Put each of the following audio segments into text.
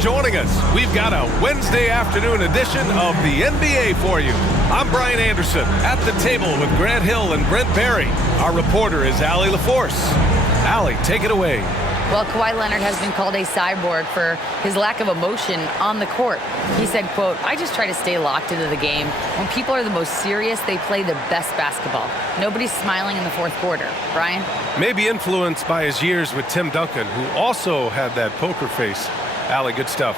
joining us. We've got a Wednesday afternoon edition of the NBA for you. I'm Brian Anderson at the table with Grant Hill and Brent Barry. Our reporter is Allie LaForce. Allie, take it away. Well, Kawhi Leonard has been called a cyborg for his lack of emotion on the court. He said, quote, "I just try to stay locked into the game. When people are the most serious, they play the best basketball. Nobody's smiling in the fourth quarter." Brian? Maybe influenced by his years with Tim Duncan, who also had that poker face. Allie, good stuff.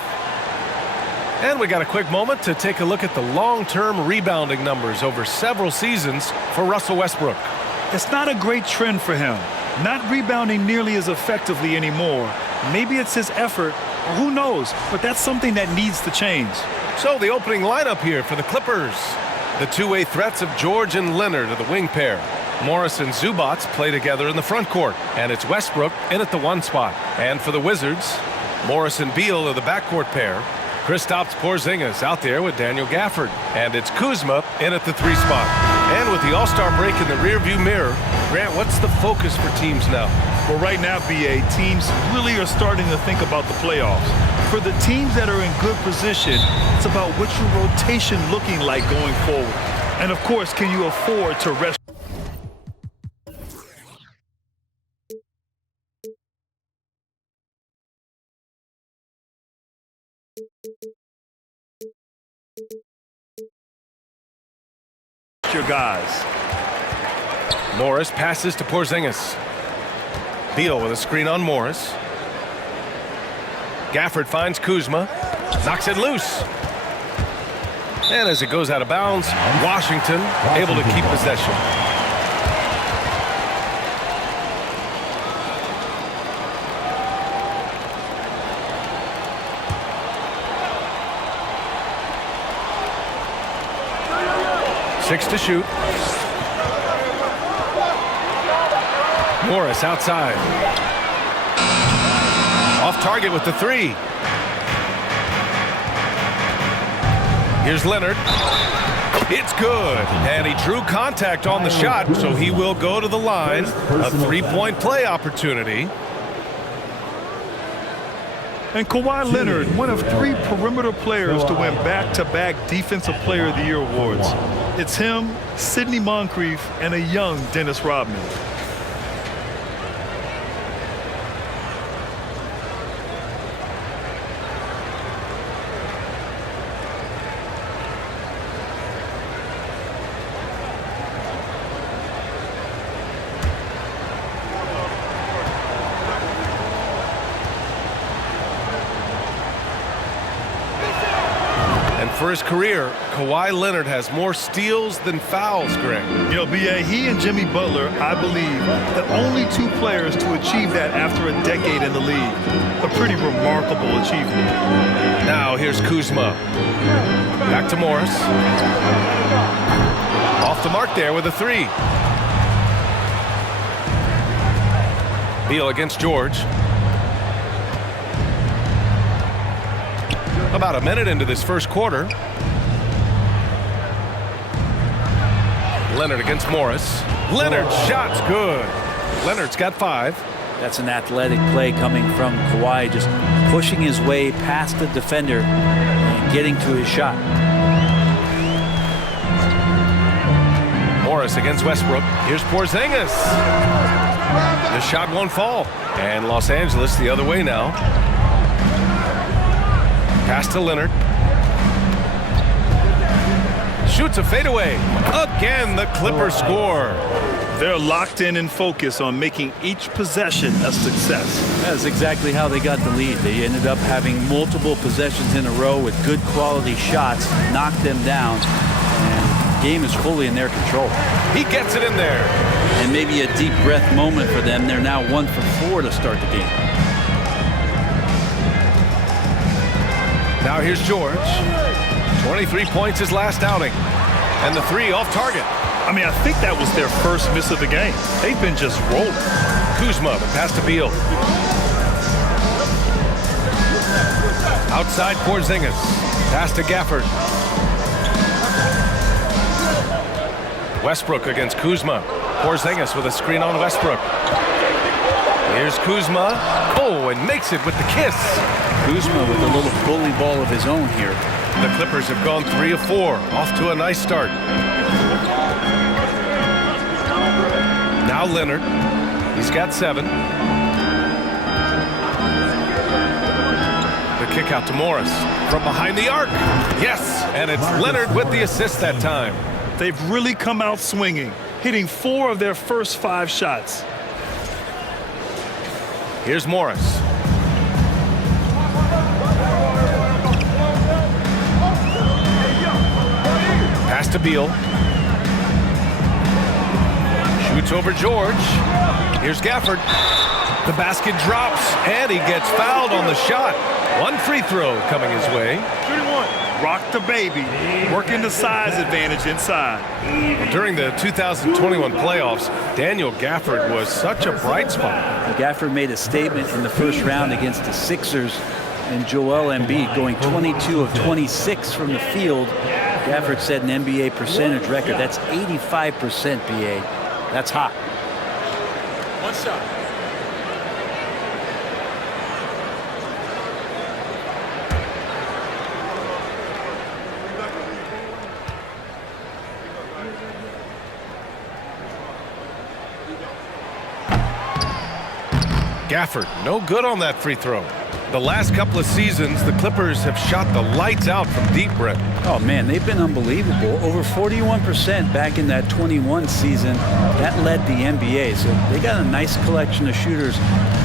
And we got a quick moment to take a look at the long-term rebounding numbers over several seasons for Russell Westbrook. It's not a great trend for him. Not rebounding nearly as effectively anymore. Maybe it's his effort, or who knows, but that's something that needs to change. So the opening lineup here for the Clippers. The two-way threats of George and Leonard are the wing pair. Morris and Zubac play together in the front court, and it's Westbrook in at the one spot. And for the Wizards, Morris and Beal are the backcourt pair. Kristaps Porzingis out there with Daniel Gafford, and it's Kuzma in at the three spot. And with the All-Star break in the rearview mirror, Grant, what's the focus for teams now? Well, right now, BA, teams really are starting to think about the playoffs. For the teams that are in good position, it's about what's your rotation looking like going forward. And of course, can you afford to rest your guys? Morris passes to Porzingis. Beal with a screen on Morris. Gafford finds Kuzma. Knocks it loose. And as it goes out of bounds, Washington able to keep possession. Six to shoot. Morris outside. Off target with the three. Here's Leonard. It's good. And he drew contact on the shot, so he will go to the line. A three-point play opportunity. And Kawhi Leonard, one of 3 perimeter players to win back-to-back Defensive Player of the Year awards. It's him, Sidney Moncrief, and a young Dennis Rodman. For his career, Kawhi Leonard has more steals than fouls, Greg. You know, B.A., he and Jimmy Butler, I believe, the only 2 players to achieve that after a decade in the league. A pretty remarkable achievement. Now here's Kuzma. Back to Morris. Off the mark there with a three. Beal against George. About a minute into this first quarter. Leonard against Morris. Leonard's shot's good. Leonard's got 5. That's an athletic play coming from Kawhi, just pushing his way past the defender and getting to his shot. Morris against Westbrook. Here's Porzingis. The shot won't fall. And Los Angeles the other way now. Pass to Leonard. Shoots a fadeaway. Again, the Clippers score. They're locked in and focused on making each possession a success. That's exactly how they got the lead. They ended up having multiple possessions in a row with good quality shots, knocked them down, and the game is fully in their control. He gets it in there. And maybe a deep breath moment for them. They're now 1 for 4 to start the game. Now here's George. 23 points his last outing. And the three off target. I mean, I think that was their first miss of the game. They've been just rolling. Kuzma, the pass to Beal. Outside Porzingis. Pass to Gafford. Westbrook against Kuzma. Porzingis with a screen on Westbrook. Here's Kuzma. Oh, and makes it with the kiss. Kuzma with a little bully ball of his own here. The Clippers have gone 3 of 4. Off to a nice start. Now Leonard. He's got 7. The kick out to Morris. From behind the arc. Yes, and it's Leonard with the assist that time. They've really come out swinging, hitting 4 of their first 5 shots. Here's Morris. Pass to Beal. Shoots over George. Here's Gafford. The basket drops, and he gets fouled on the shot. 1 free throw coming his way. Rock the baby, working the size advantage inside. During the 2021 playoffs, Daniel Gafford was such a bright spot. Gafford made a statement in the first round against the Sixers, and Joel Embiid going 22 of 26 from the field. Gafford set an NBA percentage record. That's 85%, BA. That's hot. One shot. Gafford, no good on that free throw. The last couple of seasons, the Clippers have shot the lights out from deep, Brett. Oh, man, they've been unbelievable. Over 41% back in that 21 season. That led the NBA. So they got a nice collection of shooters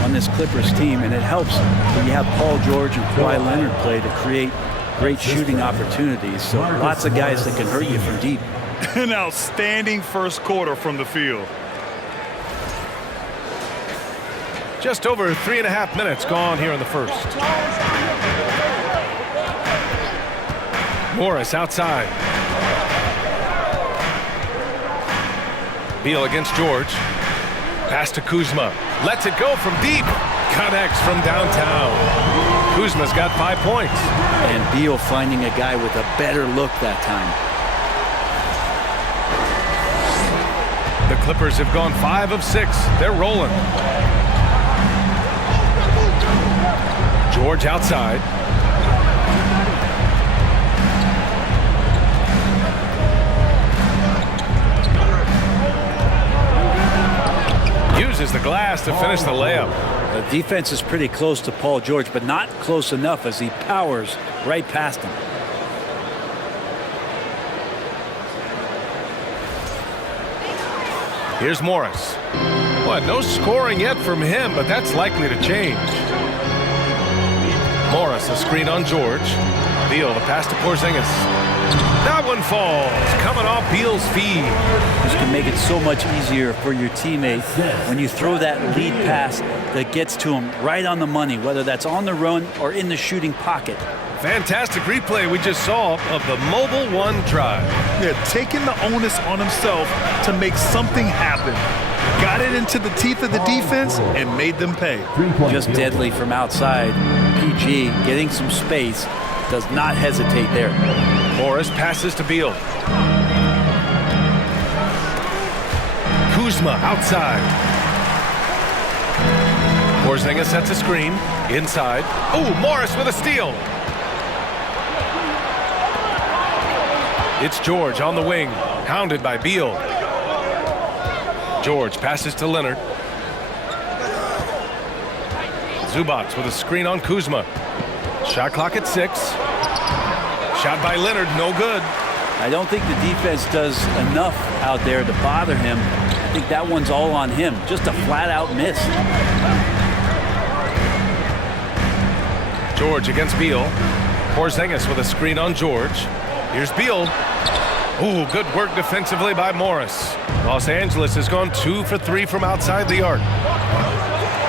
on this Clippers team, and it helps when you have Paul George and Kawhi Leonard play to create great shooting opportunities. So lots of guys that can hurt you from deep. An outstanding first quarter from the field. Just over 3.5 minutes gone here in the first. Morris outside. Beal against George. Pass to Kuzma. Lets it go from deep. Connects from downtown. Kuzma's got 5 points. And Beal finding a guy with a better look that time. The Clippers have gone 5 of 6. They're rolling. George outside. Uses the glass to finish the layup. The defense is pretty close to Paul George, but not close enough as he powers right past him. Here's Morris. What, no scoring yet from him, but that's likely to change. Morris, a screen on George. Beal, the pass to Porzingis. That one falls, coming off Beal's feed. This can make it so much easier for your teammate when you throw that lead pass that gets to him right on the money, whether that's on the run or in the shooting pocket. Fantastic replay we just saw of the Mobile One drive. Yeah, taking the onus on himself to make something happen. Got it into the teeth of the defense and made them pay. Just deadly from outside. PG getting some space, does not hesitate there. Morris passes to Beal. Kuzma outside. Porzingis sets a screen. Inside. Oh, Morris with a steal. It's George on the wing, hounded by Beal. George passes to Leonard. Zubac with a screen on Kuzma. Shot clock at 6. Shot by Leonard, no good. I don't think the defense does enough out there to bother him. I think that one's all on him. Just a flat-out miss. George against Beal. Porzingis with a screen on George. Here's Beal. Ooh, good work defensively by Morris. Los Angeles has gone 2 for 3 from outside the arc.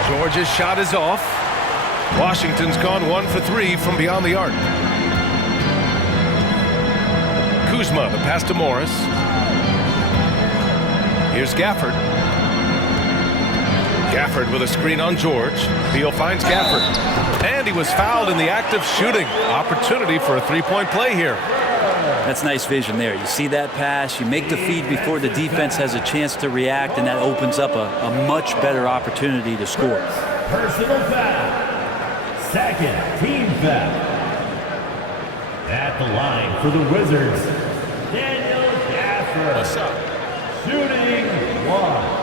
George's shot is off. Washington's gone 1 for 3 from beyond the arc. Kuzma, the pass to Morris. Here's Gafford. Gafford with a screen on George. Beal finds Gafford. And he was fouled in the act of shooting. Opportunity for a 3-point play here. That's nice vision there. You see that pass, you make the feed before the defense has a chance to react, and that opens up a much better opportunity to score. Personal foul. Second team foul. At the line for the Wizards, Daniel Gafford. What's up? Shooting one.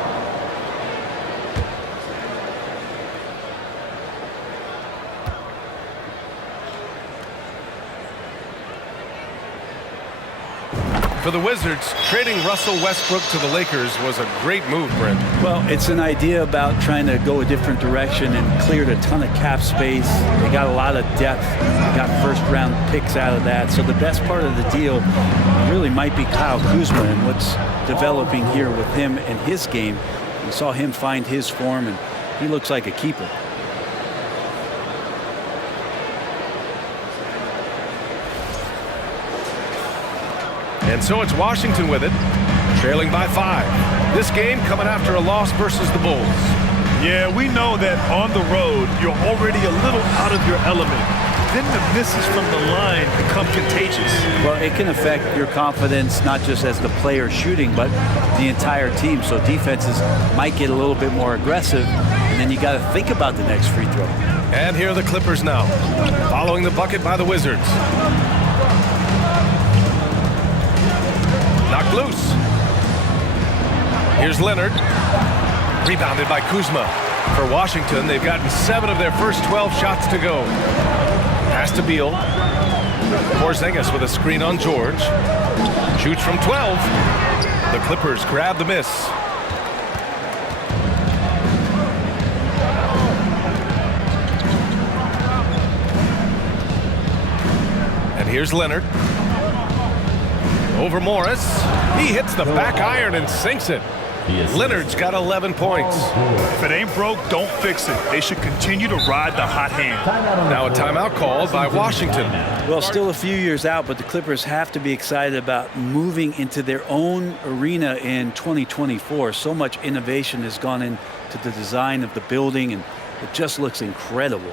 For the Wizards, trading Russell Westbrook to the Lakers was a great move, Brent. Well, it's an idea about trying to go a different direction and cleared a ton of cap space. They got a lot of depth. They got first-round picks out of that. So the best part of the deal really might be Kyle Kuzma and what's developing here with him and his game. We saw him find his form, and he looks like a keeper. And so it's Washington with it, trailing by 5. This game coming after a loss versus the Bulls. Yeah, we know that on the road, you're already a little out of your element. Then the misses from the line become contagious. Well, it can affect your confidence, not just as the player shooting, but the entire team. So defenses might get a little bit more aggressive, and then you got to think about the next free throw. And here are the Clippers now, following the bucket by the Wizards. Knocked loose. Here's Leonard. Rebounded by Kuzma. For Washington, they've gotten 7 of their first 12 shots to go. Pass to Beal. Porzingis with a screen on George. Shoots from 12. The Clippers grab the miss. And here's Leonard. Over Morris. He hits the back iron and sinks it. Leonard's got 11 points. If it ain't broke, don't fix it. They should continue to ride the hot hand. Now a timeout called by Washington. Well, still a few years out, but the Clippers have to be excited about moving into their own arena in 2024. So much innovation has gone into the design of the building, and it just looks incredible.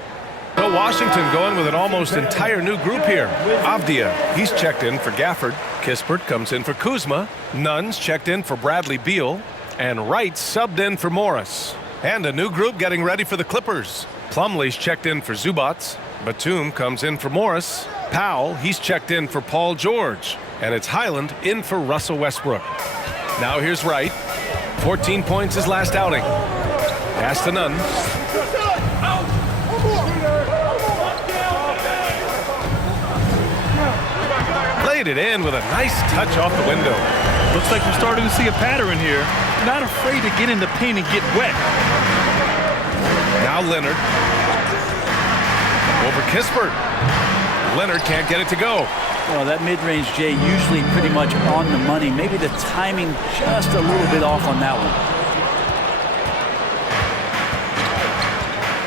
So Washington going with an almost entire new group here. Avdia, he's checked in for Gafford. Kispert comes in for Kuzma. Nunn's checked in for Bradley Beal. And Wright subbed in for Morris. And a new group getting ready for the Clippers. Plumlee's checked in for Zubats. Batum comes in for Morris. Powell, he's checked in for Paul George. And it's Highland in for Russell Westbrook. Now here's Wright. 14 points his last outing. Pass to Nunn. Played it in with a nice touch off the window. Looks like we're starting to see a pattern here. Not afraid to get in the paint and get wet. Now Leonard. Over Kispert. Leonard can't get it to go. Well, that mid-range, Jay, usually pretty much on the money. Maybe the timing just a little bit off on that one.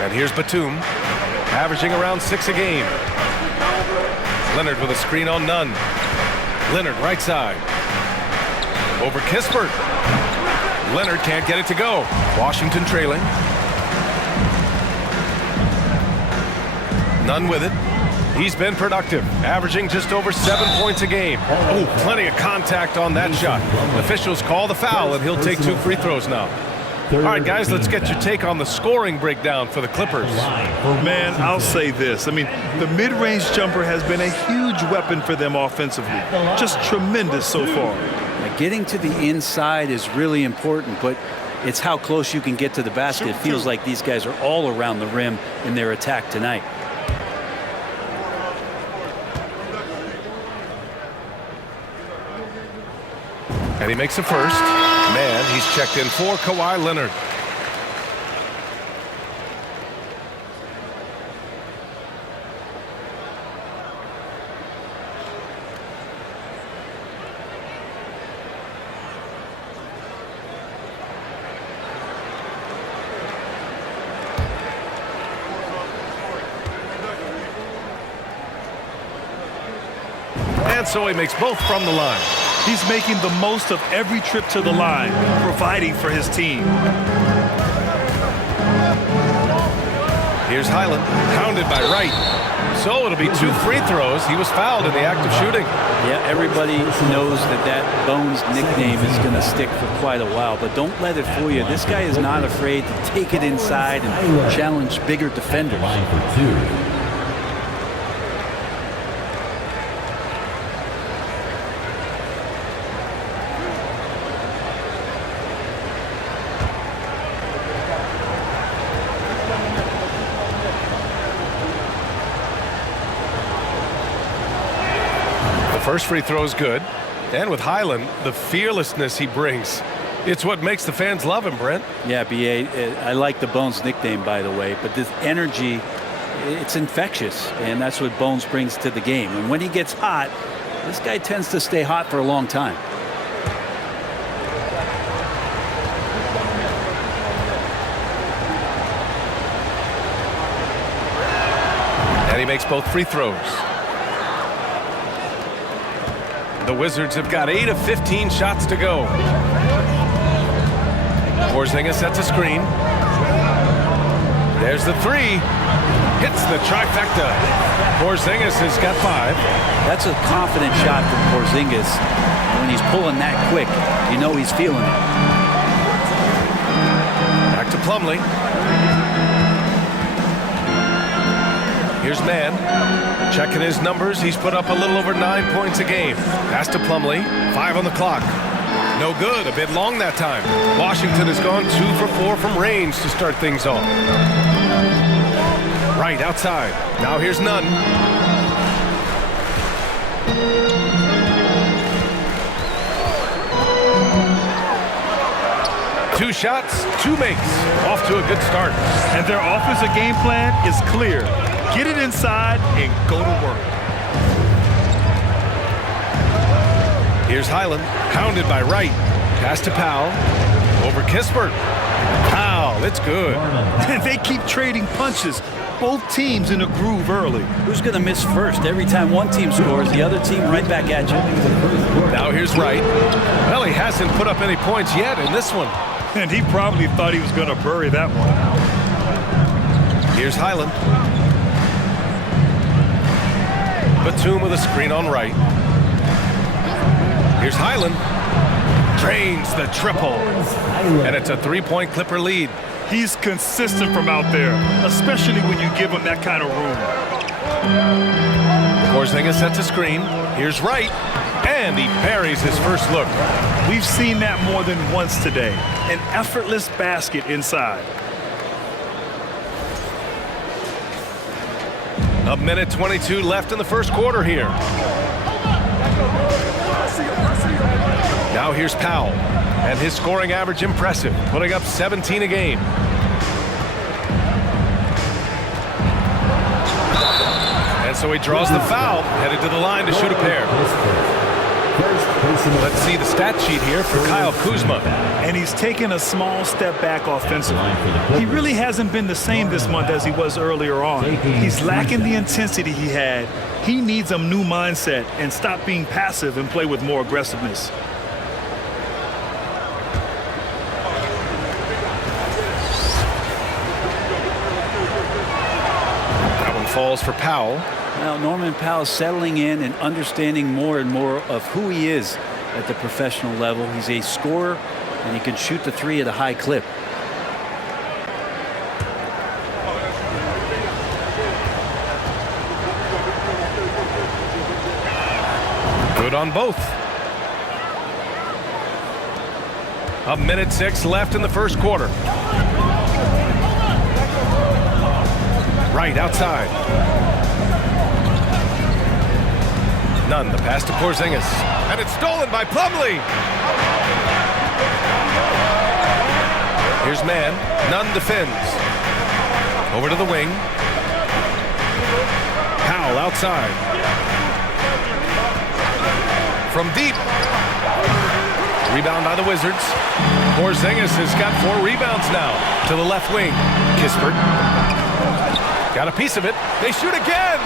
And here's Batum, averaging around 6 a game. Leonard with a screen on Nunn. Leonard right side. Over Kispert. Leonard can't get it to go. Washington trailing. Nunn with it. He's been productive, averaging just over 7 points a game. Oh, plenty of contact on that shot. Officials call the foul, and he'll take 2 free throws now. All right, guys, let's get your take on the scoring breakdown for the Clippers. Man, I'll say this. I mean, the mid-range jumper has been a huge weapon for them offensively. Just tremendous so far. Getting to the inside is really important, but it's how close you can get to the basket. It feels like these guys are all around the rim in their attack tonight. And he makes a first. Man, he's checked in for Kawhi Leonard. And so he makes both from the line. He's making the most of every trip to the line, providing for his team. Here's Highland, pounded by Wright. So it'll be 2 free throws. He was fouled in the act of shooting. Yeah, everybody knows that Bones nickname is going to stick for quite a while, but don't let it fool you. This guy is not afraid to take it inside and challenge bigger defenders. Line for 2. First free throw is good. And with Highland, the fearlessness he brings, it's what makes the fans love him, Brent. Yeah, B.A., I like the Bones nickname, by the way, but this energy, it's infectious, and that's what Bones brings to the game. And when he gets hot, this guy tends to stay hot for a long time. And he makes both free throws. The Wizards have got 8 of 15 shots to go. Porzingis sets a screen. There's the 3. Hits the trifecta. Porzingis has got 5. That's a confident shot from Porzingis. When he's pulling that quick, you know he's feeling it. Back to Plumlee. Here's Mann. Checking his numbers. He's put up a little over 9 points a game. Pass to Plumlee. 5 on the clock. No good. A bit long that time. Washington has gone 2 for 4 from range to start things off. Right outside. Now here's Nunn. Two shots, 2 makes. Off to a good start. And their offensive game plan is clear. Get it inside and go to work. Here's Highland, pounded by Wright. Pass to Powell. Over Kispert. Powell, it's good. And they keep trading punches. Both teams in a groove early. Who's going to miss first? Every time one team scores, the other team right back at you. Now here's Wright. Well, he hasn't put up any points yet in this one. And he probably thought he was going to bury that one. Here's Highland. Batum with a screen on Wright. Here's Highland. Drains the triple. And it's a 3-point Clipper lead. He's consistent from out there, especially when you give him that kind of room. Porzingis sets a screen. Here's Wright. And he buries his first look. We've seen that more than once today. An effortless basket inside. A minute 22 left in the first quarter here. Now here's Powell. And his scoring average impressive, putting up 17 a game. And so he draws the foul, headed to the line to shoot a pair. Let's see the stat sheet here for Kyle Kuzma. And he's taken a small step back offensively. He really hasn't been the same this month as he was earlier on. He's lacking the intensity he had. He needs a new mindset and stop being passive and play with more aggressiveness. That one falls for Powell. Now, Norman Powell's settling in and understanding more and more of who he is at the professional level. He's a scorer, and he can shoot the 3 at a high clip. Good on both. A minute 6 left in the first quarter. Right outside. Nunn, the pass to Porzingis. And it's stolen by Plumlee. Here's Mann. Nunn defends. Over to the wing. Powell outside. From deep. Rebound by the Wizards. Porzingis has got 4 rebounds now. To the left wing. Kispert. Got a piece of it. They shoot again.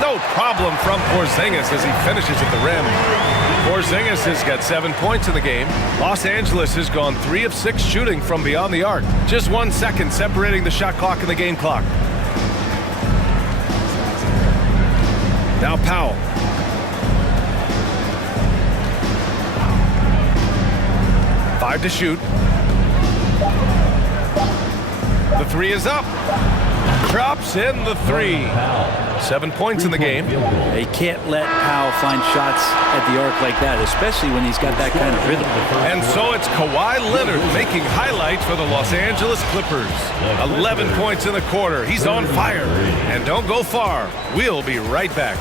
No problem from Porzingis as he finishes at the rim. Porzingis has got 7 points in the game. Los Angeles has gone 3 of 6 shooting from beyond the arc. Just 1 second separating the shot clock and the game clock. Now Powell. Five to shoot. The three is up. Drops in the three. 7 points in the game. You can't let Powell find shots at the arc like that, especially when he's got that kind of rhythm. And so it's Kawhi Leonard making highlights for the Los Angeles Clippers. 11 points in the quarter. He's on fire. And don't go far. We'll be right back.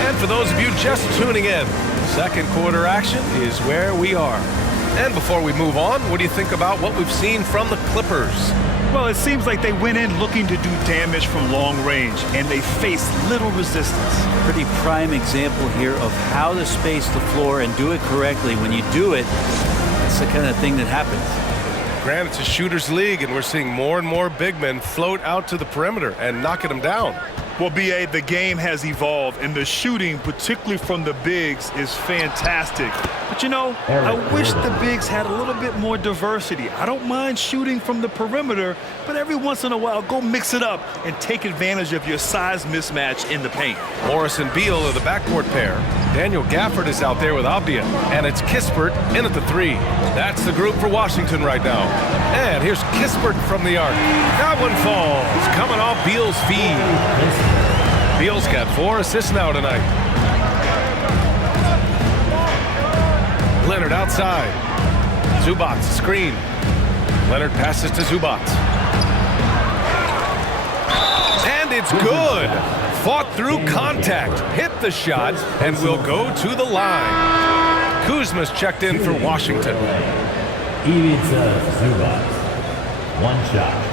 And for those of you just tuning in, second quarter action is where we are. And before we move on, what do you think about what we've seen from the Clippers? Well, it seems like they went in looking to do damage from long range, and they faced little resistance. Pretty prime example here of how to space the floor and do it correctly. When you do it, that's the kind of thing that happens. Granted, it's a shooter's league, and we're seeing more and more big men float out to the perimeter and knocking them down. Well, B.A., the game has evolved, and the shooting, particularly from the bigs, is fantastic. But, you know, I wish the bigs had a little bit more diversity. I don't mind shooting from the perimeter, but every once in a while, go mix it up and take advantage of your size mismatch in the paint. Morris and Beal are the backcourt pair. Daniel Gafford is out there with Avdia, and it's Kispert in at the three. That's the group for Washington right now. And here's Kispert from the arc. That one falls, coming off Beal's feed. Beal's got 4 assists now tonight. Leonard outside. Zubac screen. Leonard passes to Zubac. And it's good. Fought through contact, hit the shot, and will go to the line. Kuzma's checked in for Washington. Ivica Zubac. One shot.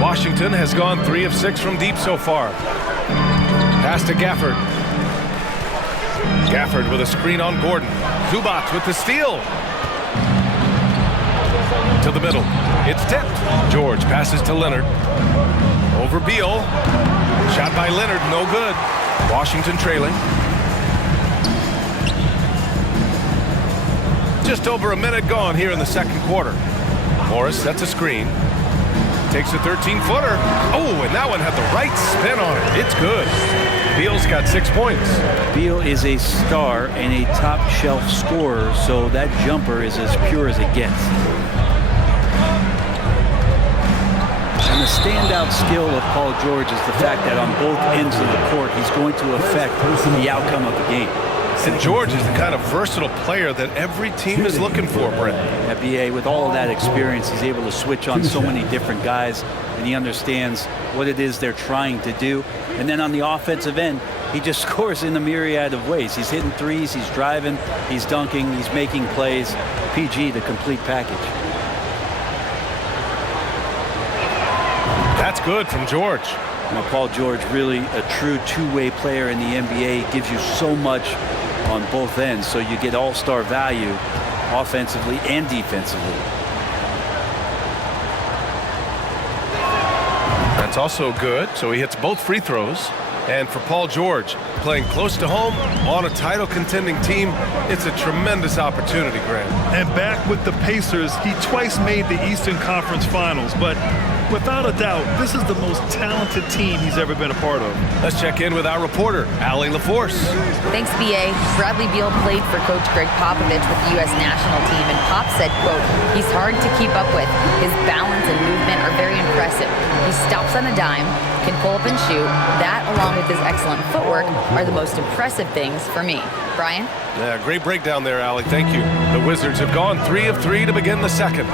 Washington has gone 3 of 6 from deep so far. Pass to Gafford. Gafford with a screen on Gordon. Zubac with the steal. To the middle. It's tipped. George passes to Leonard. Over Beal. Shot by Leonard, no good. Washington trailing. Just over a minute gone here in the second quarter. Morris sets a screen. Takes a 13-footer. Oh, and that one had the right spin on it. It's good. Beal's got 6 points. Beal is a star and a top-shelf scorer, so that jumper is as pure as it gets. And the standout skill of Paul George is the fact that on both ends of the court, he's going to affect the outcome of the game. And George is the kind of versatile player that every team is looking for, Brett. At BA, with all of that experience, he's able to switch on so many different guys, and he understands what it is they're trying to do. And then on the offensive end, he just scores in a myriad of ways. He's hitting threes, he's driving, he's dunking, he's making plays. PG, the complete package. That's good from George. You know, Paul George, really a true two-way player in the NBA, gives you so much on both ends, so you get all-star value offensively and defensively. That's also good, so he hits both free throws. And for Paul George, playing close to home on a title contending team, it's a tremendous opportunity, Grant. And back with the Pacers, he twice made the Eastern Conference Finals, but without a doubt, this is the most talented team he's ever been a part of. Let's check in with our reporter, Allie LaForce. Thanks, B.A. Bradley Beal played for Coach Greg Popovich with the U.S. national team, and Pop said, quote, he's hard to keep up with. His balance and movement are very impressive. He stops on a dime, can pull up and shoot. That, along with his excellent footwork, are the most impressive things for me. Brian? Yeah, great breakdown there, Allie. Thank you. The Wizards have gone 3 of 3 to begin the second.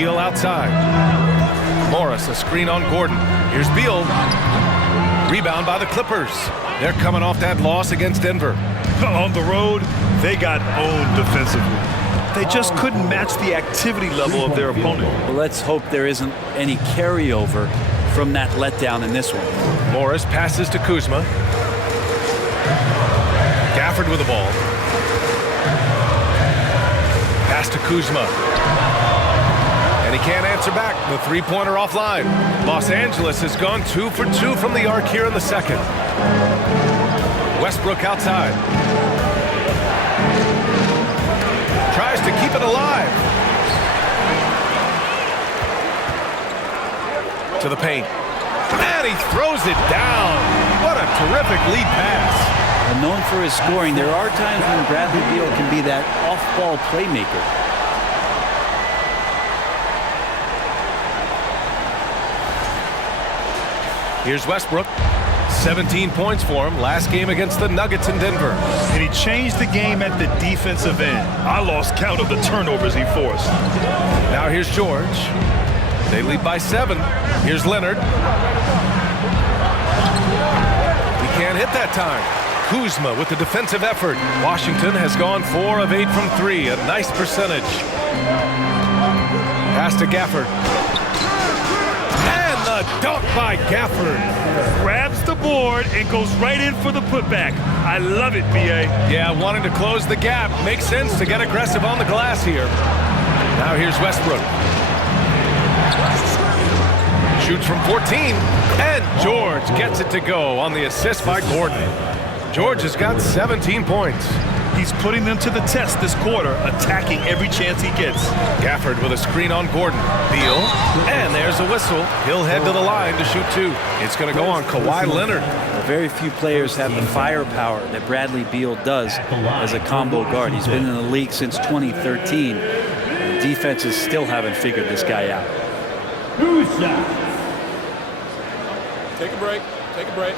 Beal outside. Morris, a screen on Gordon. Here's Beal. Rebound by the Clippers. They're coming off that loss against Denver. On the road, they got owned defensively. They just couldn't match the activity level of their opponent. Well, let's hope there isn't any carryover from that letdown in this one. Morris passes to Kuzma. Gafford with the ball. Pass to Kuzma. And he can't answer back. The three-pointer offline. Los Angeles has gone 2 for 2 from the arc here in the second. Westbrook outside. Tries to keep it alive. To the paint. And he throws it down. What a terrific lead pass. And known for his scoring, there are times when Bradley Beal can be that off-ball playmaker. Here's Westbrook. 17 points for him last game against the Nuggets in Denver. And he changed the game at the defensive end. I lost count of the turnovers he forced. Now here's George. They lead by 7. Here's Leonard. He can't hit that time. Kuzma with the defensive effort. Washington has gone 4 of 8 from 3. A nice percentage. Pass to Gafford. And the dunk by Gafford. Grabs the board and goes right in for the putback. I love it, B.A. Yeah, wanting to close the gap. Makes sense to get aggressive on the glass here. Now here's Westbrook. Shoots from 14. And George gets it to go on the assist by Gordon. George has got 17 points. He's putting them to the test this quarter, attacking every chance he gets. Gafford with a screen on Gordon. Beal. And there's a whistle. He'll head to the line to shoot 2. It's going to go on Kawhi Leonard. Very few players have the firepower that Bradley Beal does as a combo guard. He's been in the league since 2013. The defenses still haven't figured this guy out. 2 shots. Take a break. Take a break.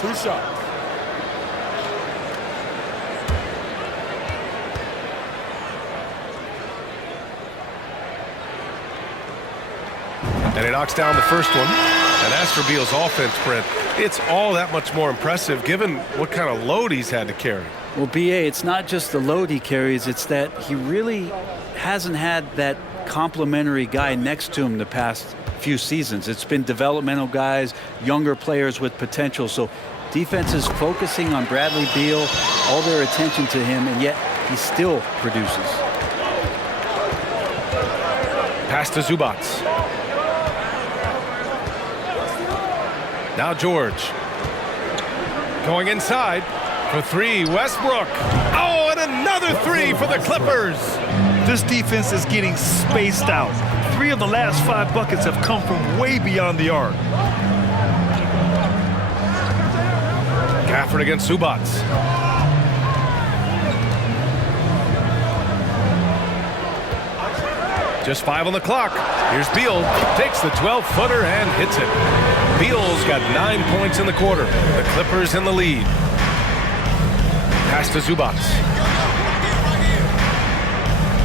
2 shots. And he knocks down the first one. And as for Beal's offense, Brent, it's all that much more impressive given what kind of load he's had to carry. Well, B.A., it's not just the load he carries, it's that he really hasn't had that complimentary guy next to him the past few seasons. It's been developmental guys, younger players with potential. So defense is focusing on Bradley Beal, all their attention to him, and yet he still produces. Pass to Zubats. Now George. Going inside for 3, Westbrook. Oh, and another 3 for the Clippers. This defense is getting spaced out. 3 of the last 5 buckets have come from way beyond the arc. Gafford against Zubats. Just 5 on the clock. Here's Beal. Takes the 12-footer and hits it. Beal's got 9 points in the quarter. The Clippers in the lead. Pass to Zubats.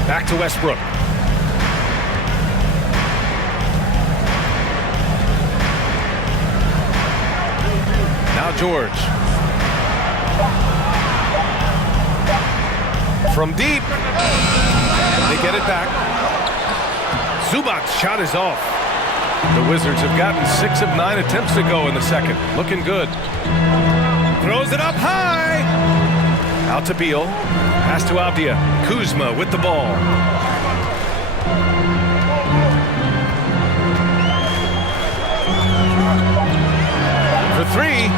Back to Westbrook. Now George. From deep. They get it back. Zubats' shot is off. The Wizards have gotten 6 of 9 attempts to go in the second. Looking good. Throws it up high. Out to Beal. Pass to Avdia. Kuzma with the ball. For 3.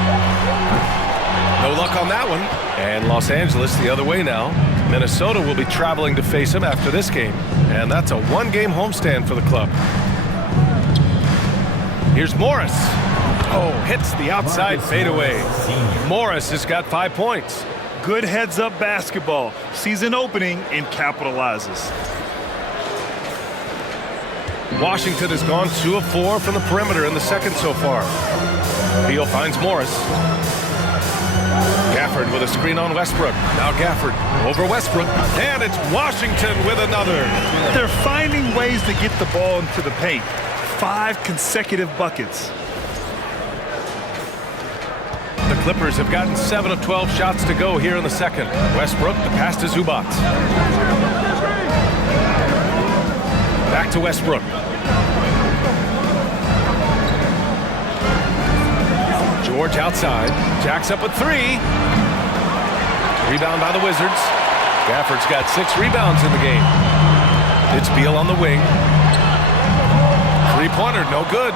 No luck on that one. And Los Angeles the other way now. Minnesota will be traveling to face him after this game. And that's a 1-game homestand for the club. Here's Morris. Oh, hits the outside fadeaway. Morris has got 5 points. Good heads-up basketball. Sees an opening and capitalizes. Washington has gone 2 of 4 from the perimeter in the second so far. Beal finds Morris. Gafford with a screen on Westbrook. Now Gafford over Westbrook. And it's Washington with another. They're finding ways to get the ball into the paint. 5 consecutive buckets. The Clippers have gotten 7 of 12 shots to go here in the second. Westbrook, the pass to Zubac. Back to Westbrook. George outside. Jacks up a 3. Rebound by the Wizards. Gafford's got 6 rebounds in the game. It's Beal on the wing. Three-pointer, no good.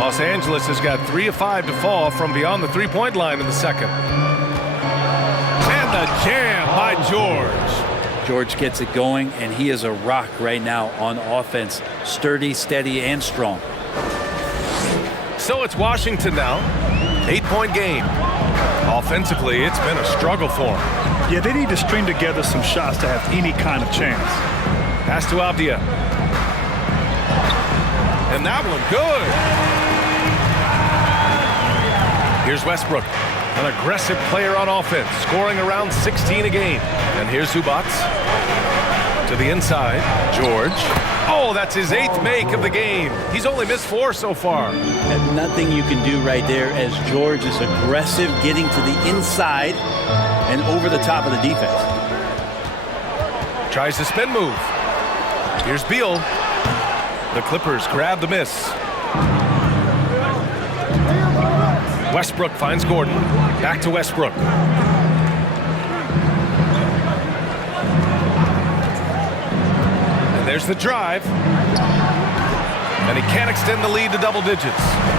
Los Angeles has got 3 of 5 to fall from beyond the three-point line in the second. And the jam by George. George gets it going, and he is a rock right now on offense. Sturdy, steady, and strong. So it's Washington now. 8-point game. Offensively, it's been a struggle for them. Yeah, they need to string together some shots to have any kind of chance. Pass to Avdia. And that one, good. Here's Westbrook, an aggressive player on offense, scoring around 16 a game. And here's Zubac to the inside. George. Oh, that's his 8th make of the game. He's only missed 4 so far. And nothing you can do right there as George is aggressive, getting to the inside and over the top of the defense. Tries the spin move. Here's Beal. The Clippers grab the miss. Westbrook finds Gordon. Back to Westbrook. And there's the drive. And he can't extend the lead to double digits.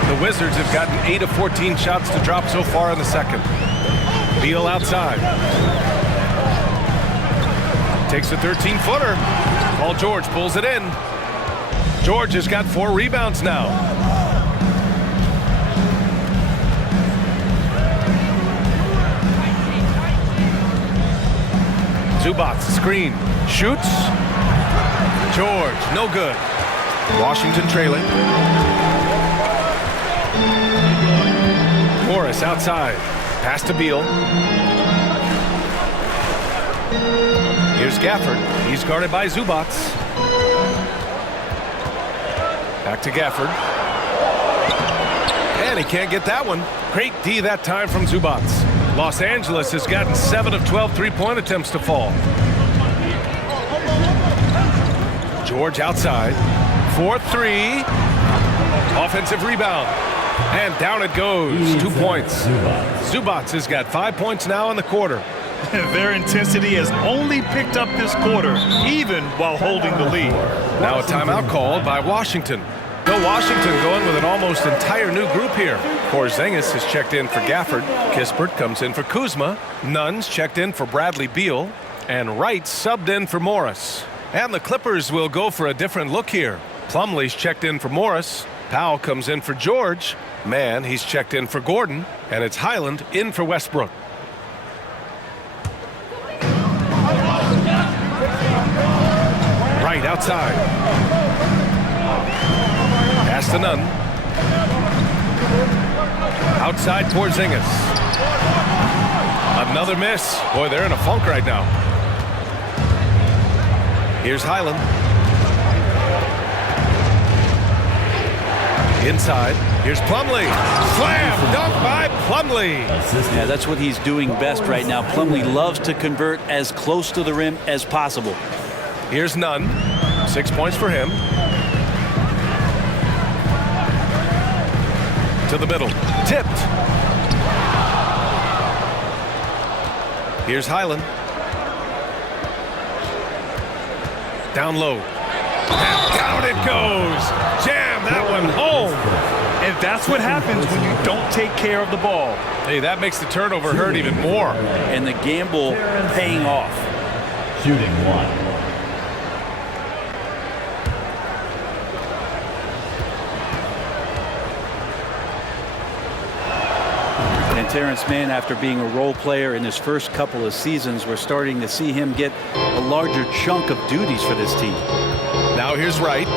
The Wizards have gotten 8 of 14 shots to drop so far in the second. Beal outside. Takes a 13-footer. Paul George pulls it in. George has got 4 rebounds now. Zubac, screen, shoots. George, no good. Washington trailing. Morris outside. Pass to Beal. Here's Gafford. He's guarded by Zubac. Back to Gafford. And he can't get that one. Great D that time from Zubac. Los Angeles has gotten 7 of 12 three-point attempts to fall. George outside. 4-3. Offensive rebound. And down it goes. 2 points. Zubac has got 5 points now in the quarter. Their intensity has only picked up this quarter, even while holding the lead. Now a timeout called by Washington. Bill Washington going with an almost entire new group here. Porzingis has checked in for Gafford. Kispert comes in for Kuzma. Nunn's checked in for Bradley Beal. And Wright subbed in for Morris. And the Clippers will go for a different look here. Plumlee's checked in for Morris. Powell comes in for George. Mann, he's checked in for Gordon. And it's Highland in for Westbrook. Wright outside. Pass to Nunn. Outside Porzingis. Another miss. Boy, they're in a funk right now. Here's Highland. Inside. Here's Plumlee. Slam dunk by Plumlee. Yeah, that's what he's doing best right now. Plumlee loves to convert as close to the rim as possible. Here's Nunn. 6 points for him. To the middle. Tipped. Here's Highland. Down low. And down it goes. Jam that one home. And that's what happens when you don't take care of the ball. Hey, that makes the turnover hurt even more. And the gamble paying off. Shooting 1. And Terrence Mann, after being a role player in his first couple of seasons, we're starting to see him get a larger chunk of duties for this team. Now here's Wright.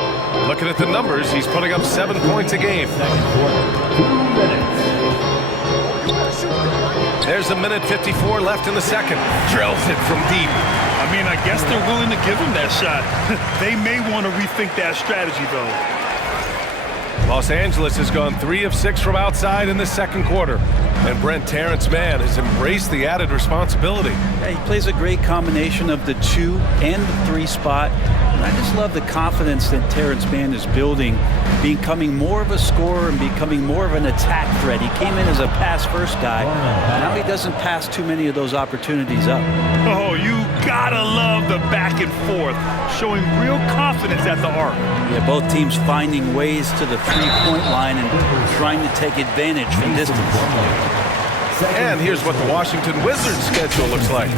Looking at the numbers, he's putting up 7 points a game. There's a minute 54 left in the second. Drills it from deep. I mean, I guess they're willing to give him that shot. They may want to rethink that strategy, though. Los Angeles has gone 3 of 6 from outside in the second quarter. And Brent Terrence Mann has embraced the added responsibility. Yeah, he plays a great combination of the 2 and the 3 spot. And I just love the confidence that Terrence Mann is building, becoming more of a scorer and becoming more of an attack threat. He came in as a pass-first guy. Now he doesn't pass too many of those opportunities up. Oh, you gotta love the back and forth, showing real confidence at the arc. Yeah, both teams finding ways to the three-point line and trying to take advantage from distance. And here's what the Washington Wizards schedule looks like.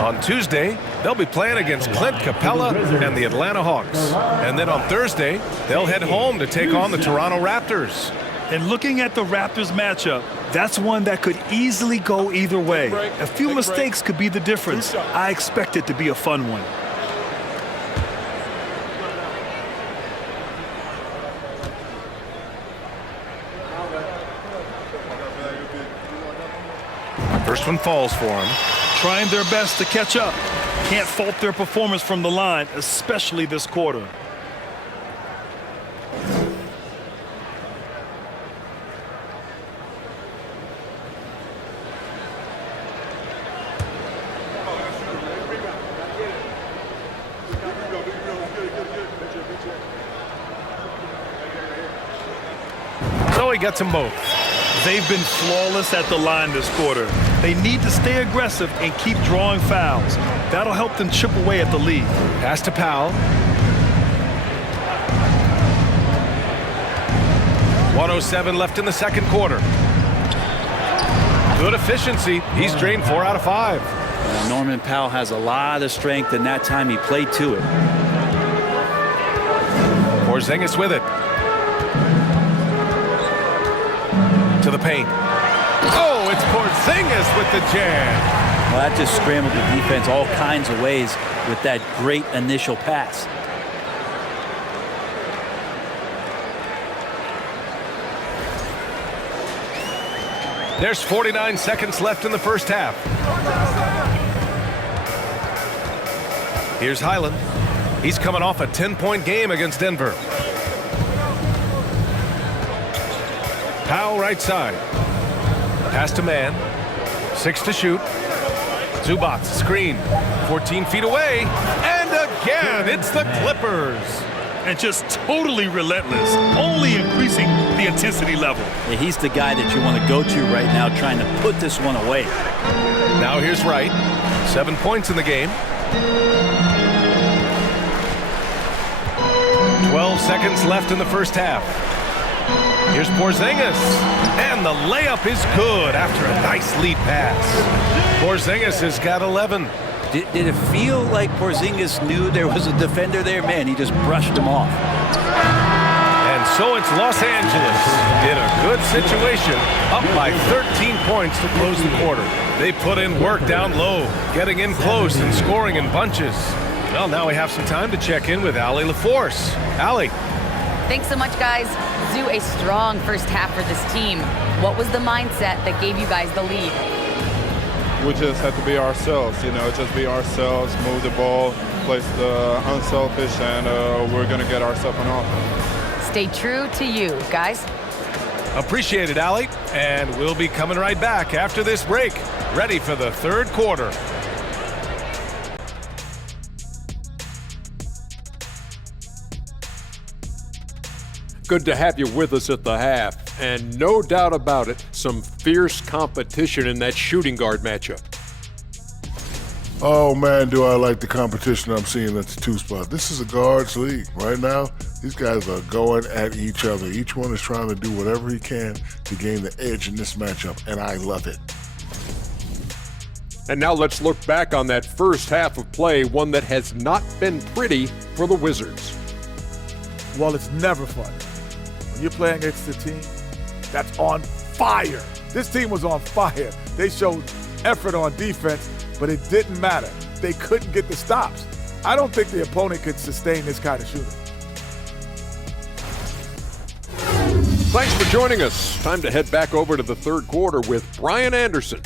On Tuesday, they'll be playing against Clint Capella and the Atlanta Hawks. And then on Thursday, they'll head home to take on the Toronto Raptors. And looking at the Raptors matchup, that's one that could easily go either way. A few mistakes could be the difference. I expect it to be a fun one. First one falls for him. Trying their best to catch up. Can't fault their performance from the line, especially this quarter. So he gets them both. They've been flawless at the line this quarter. They need to stay aggressive and keep drawing fouls. That'll help them chip away at the lead. Pass to Powell. 1:07 left in the second quarter. Good efficiency. He's drained 4 out of 5. Norman Powell has a lot of strength, and that time he played to it. Porzingis with it. To the paint. Oh, it's Porzingis with the jam. Well, that just scrambled the defense all kinds of ways with that great initial pass. There's 49 seconds left in the first half. Here's Highland. He's coming off a 10-point game against Denver. Powell right side. Pass to Mann. 6 to shoot. Zubac screen. 14 feet away. And again, it's the Clippers. And just totally relentless, only increasing the intensity level. Yeah, he's the guy that you want to go to right now, trying to put this one away. Now here's Wright. 7 points in the game. 12 seconds left in the first half. Here's Porzingis, and the layup is good after a nice lead pass. Porzingis has got 11. Did it feel like Porzingis knew there was a defender there? Man, he just brushed him off. And so it's Los Angeles in a good situation, up by 13 points to close the quarter. They put in work down low, getting in close and scoring in bunches. Well, now we have some time to check in with Allie LaForce. Allie. Thanks so much, guys. Zoo, a strong first half for this team. What was the mindset that gave you guys the lead? We just have to be ourselves, just be ourselves, move the ball, play the unselfish, and we're going to get ourselves an offense. Stay true to you, guys. Appreciate it, Allie. And we'll be coming right back after this break, ready for the third quarter. Good to have you with us at the half. And no doubt about it, some fierce competition in that shooting guard matchup. Oh, man, do I like the competition I'm seeing at the 2 spot. This is a guards league. Right now, these guys are going at each other. Each one is trying to do whatever he can to gain the edge in this matchup, and I love it. And now let's look back on that first half of play, one that has not been pretty for the Wizards. Well, it's never fun when you're playing against a team that's on fire. This team was on fire. They showed effort on defense, but it didn't matter. They couldn't get the stops. I don't think the opponent could sustain this kind of shooting. Thanks for joining us. Time to head back over to the third quarter with Brian Anderson.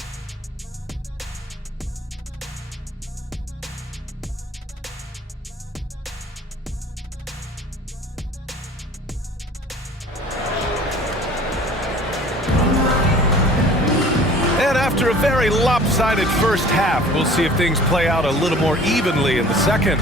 After a very lopsided first half, we'll see if things play out a little more evenly in the second.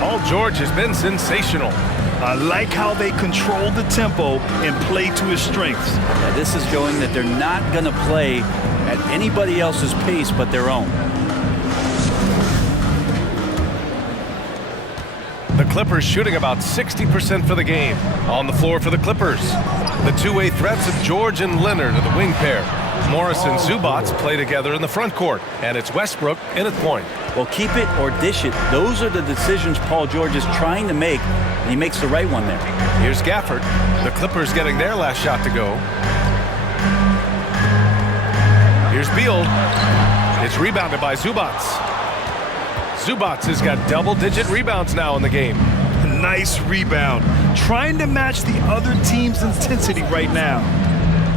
Paul George has been sensational. I like how they control the tempo and play to his strengths. Yeah, this is showing that they're not going to play at anybody else's pace but their own. The Clippers shooting about 60% for the game. On the floor for the Clippers, the two-way threats of George and Leonard are the wing pair. Morris and Zubac play together in the front court, and it's Westbrook in at point. Well, keep it or dish it. Those are the decisions Paul George is trying to make, and he makes the right one there. Here's Gafford. The Clippers getting their last shot to go. Here's Beal. It's rebounded by Zubac. Zubac has got double-digit rebounds now in the game. Nice rebound. Trying to match the other team's intensity right now.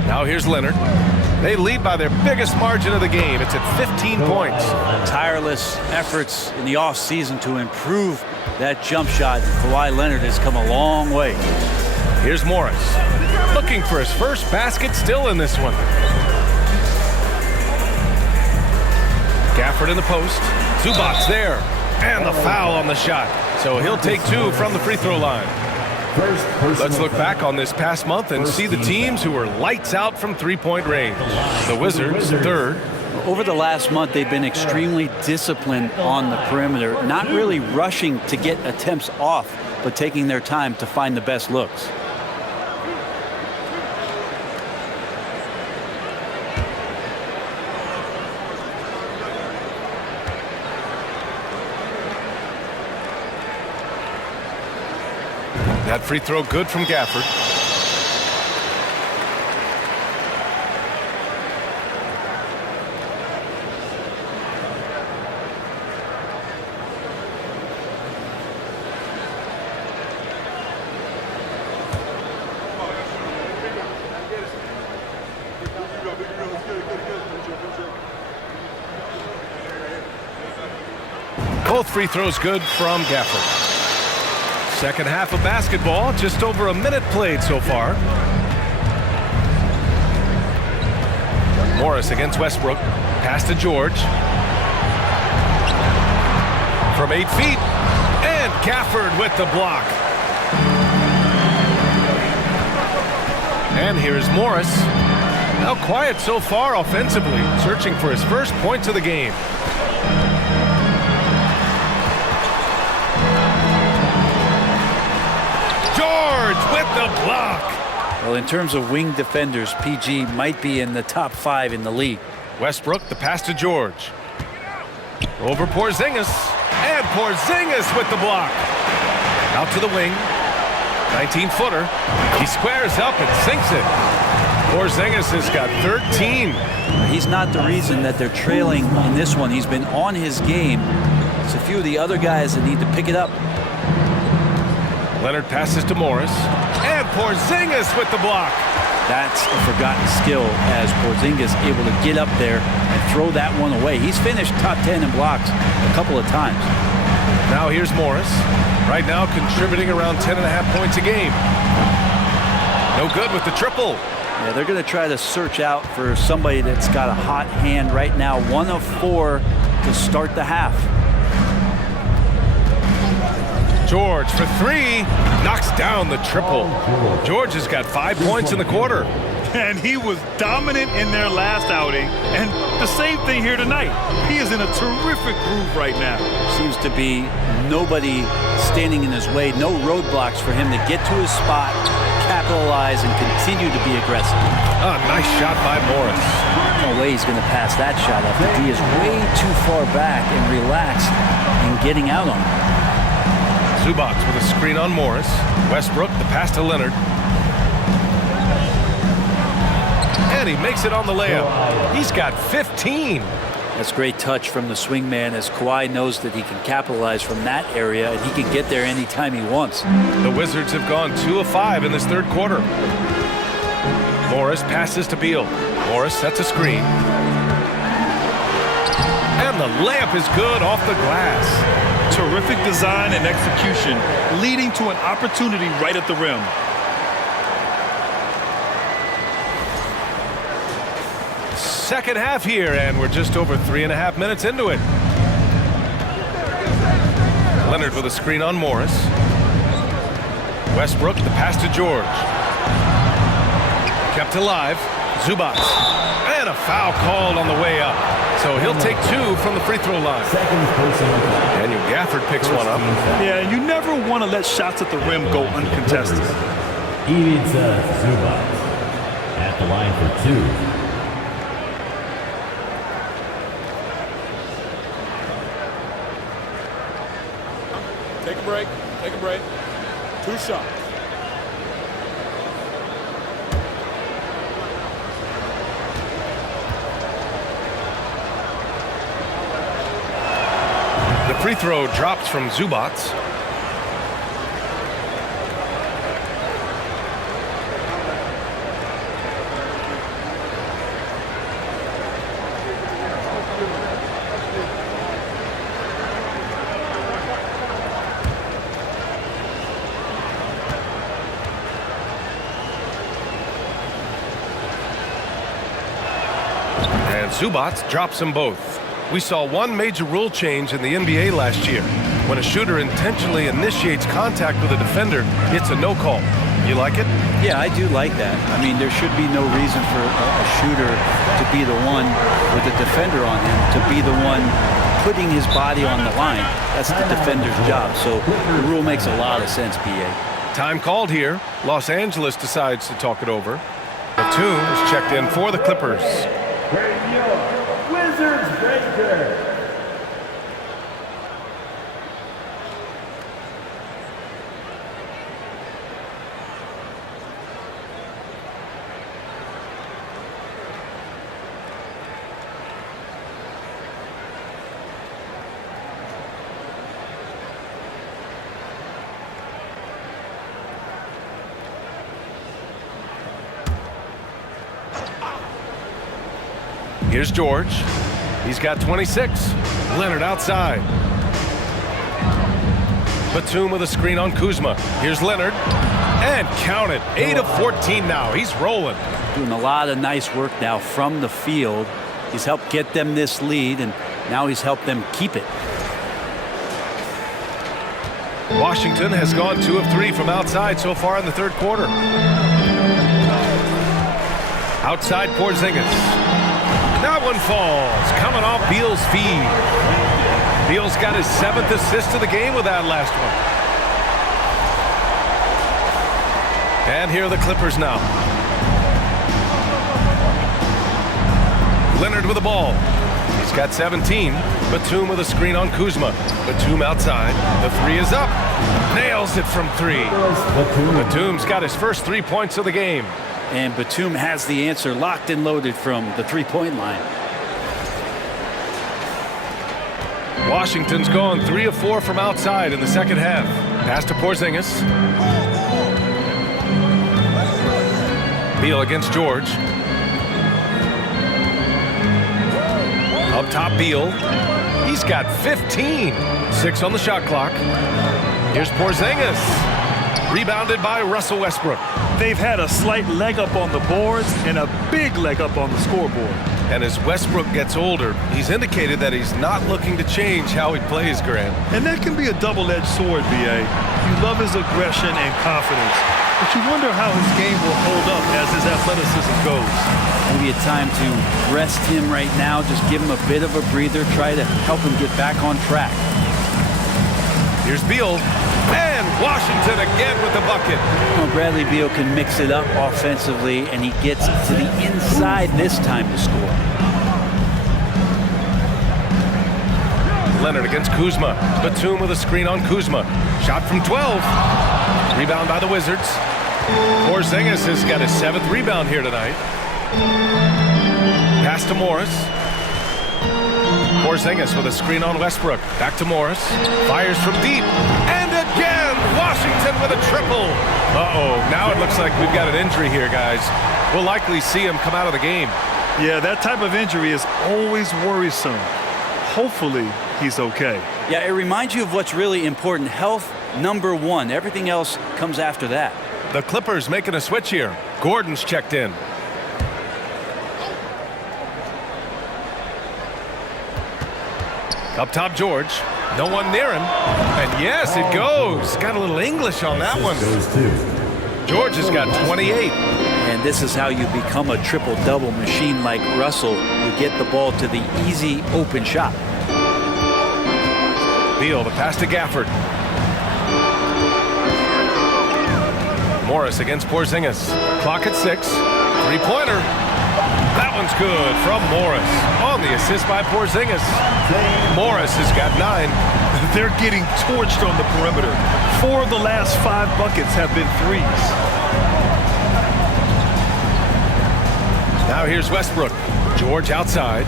Now here's Leonard. They lead by their biggest margin of the game. It's at 15 points. Tireless efforts in the offseason to improve that jump shot. Kawhi Leonard has come a long way. Here's Morris. Looking for his first basket, still in this one. Gafford in the post. Zubac there. And the foul on the shot. So he'll take two from the free throw line. Let's look back on this past month and see the teams who were lights out from three-point range. The Wizards, third. Over the last month, they've been extremely disciplined on the perimeter, not really rushing to get attempts off, but taking their time to find the best looks. That free throw good from Gafford. Both free throws good from Gafford. Second half of basketball, just over a minute played so far. Morris against Westbrook. Pass to George. From 8 feet. And Gafford with the block. And here's Morris. Now quiet so far offensively, searching for his first points of the game. With the block. Well, in terms of wing defenders, PG might be in the top 5 in the league. Westbrook, the pass to George. Over Porzingis. And Porzingis with the block. Out to the wing. 19-footer. He squares up and sinks it. Porzingis has got 13. He's not the reason that they're trailing in this one. He's been on his game. It's a few of the other guys that need to pick it up. Leonard passes to Morris. And Porzingis with the block. That's a forgotten skill as Porzingis able to get up there and throw that one away. He's finished top 10 in blocks a couple of times. Now here's Morris. Right now contributing around 10.5 points a game. No good with the triple. Yeah, they're going to try to search out for somebody that's got a hot hand right now. 1 of 4 to start the half. George for 3, knocks down the triple. George has got 5 points in the quarter. And he was dominant in their last outing, and the same thing here tonight. He is in a terrific groove right now. Seems to be nobody standing in his way, no roadblocks for him to get to his spot, capitalize, and continue to be aggressive. Nice shot by Morris. No way he's going to pass that shot up. The D is way too far back and relaxed in getting out on him. Zubac with a screen on Morris. Westbrook, the pass to Leonard. And he makes it on the layup. He's got 15. That's great touch from the swingman as Kawhi knows that he can capitalize from that area and he can get there anytime he wants. The Wizards have gone 2 of 5 in this third quarter. Morris passes to Beal. Morris sets a screen. And the layup is good off the glass. Terrific design and execution, leading to an opportunity right at the rim. second half here, and we're just over 3.5 minutes into it. Leonard with a screen on Morris. Westbrook, the pass to George. Kept alive. Zubac. And a foul called on the way up. So he'll take 2 from the free throw line. Daniel Gafford picks one up. Yeah, and you never want to let shots at the rim go uncontested. Zubac at the line for 2. Take a break. Take a break. 2 shots. The free throw drops from Zubac. And Zubac drops them both. We saw one major rule change in the NBA last year. When a shooter intentionally initiates contact with a defender, it's a no call. You like it? Yeah, I do like that. I mean, there should be no reason for a shooter to be the one with the defender on him, to be the one putting his body on the line. That's the defender's job. So the rule makes a lot of sense, BA. Time called here. Los Angeles decides to talk it over. Batum is checked in for the Clippers. Wizards breaker. Here's George. He's got 26. Leonard outside. Batum with a screen on Kuzma. Here's Leonard. And count it. 8 of 14 now. He's rolling. Doing a lot of nice work now from the field. He's helped get them this lead, and now he's helped them keep it. Washington has gone 2 of 3 from outside so far in the third quarter. Outside Porzingis. That one falls, coming off Beal's feed. Beal's got his 7th assist of the game with that last one. And here are the Clippers now. Leonard with the ball. He's got 17. Batum with a screen on Kuzma. Batum outside. The 3 is up. Nails it from 3. Batum's got his first 3 points of the game. And Batum has the answer locked and loaded from the three-point line. Washington's gone 3 of 4 from outside in the second half. Pass to Porzingis. Beal against George. Up top, Beal. He's got 15. 6 on the shot clock. Here's Porzingis. Rebounded by Russell Westbrook. They've had a slight leg up on the boards and a big leg up on the scoreboard. And as Westbrook gets older, he's indicated that he's not looking to change how he plays, Grant. And that can be a double-edged sword, BA. You love his aggression and confidence, but you wonder how his game will hold up as his athleticism goes. Maybe a time to rest him right now, just give him a bit of a breather, try to help him get back on track. Here's Beal. And Washington again with the bucket. Well, Bradley Beal can mix it up offensively, and he gets to the inside this time to score. Leonard against Kuzma. Batum with a screen on Kuzma. Shot from 12. Rebound by the Wizards. Porzingis has got his 7th rebound here tonight. Pass to Morris. Porzingis with a screen on Westbrook. Back to Morris. Fires from deep. And again, Washington with a triple. Uh-oh, now it looks like we've got an injury here, guys. We'll likely see him come out of the game. Yeah, that type of injury is always worrisome. Hopefully, he's okay. Yeah, it reminds you of what's really important. Health, number 1. Everything else comes after that. The Clippers making a switch here. Gordon's checked in. Up top, George. No one near him. And yes, it goes. Got a little English on that one. Goes to George has got 28. And this is how you become a triple-double machine like Russell. You get the ball to the easy open shot. Beal, the pass to Gafford. Morris against Porzingis. Clock at 6. Three-pointer. That one's good from Morris. On the assist by Porzingis. Morris has got 9. They're getting torched on the perimeter. 4 of the last 5 buckets have been threes. Now here's Westbrook. George outside.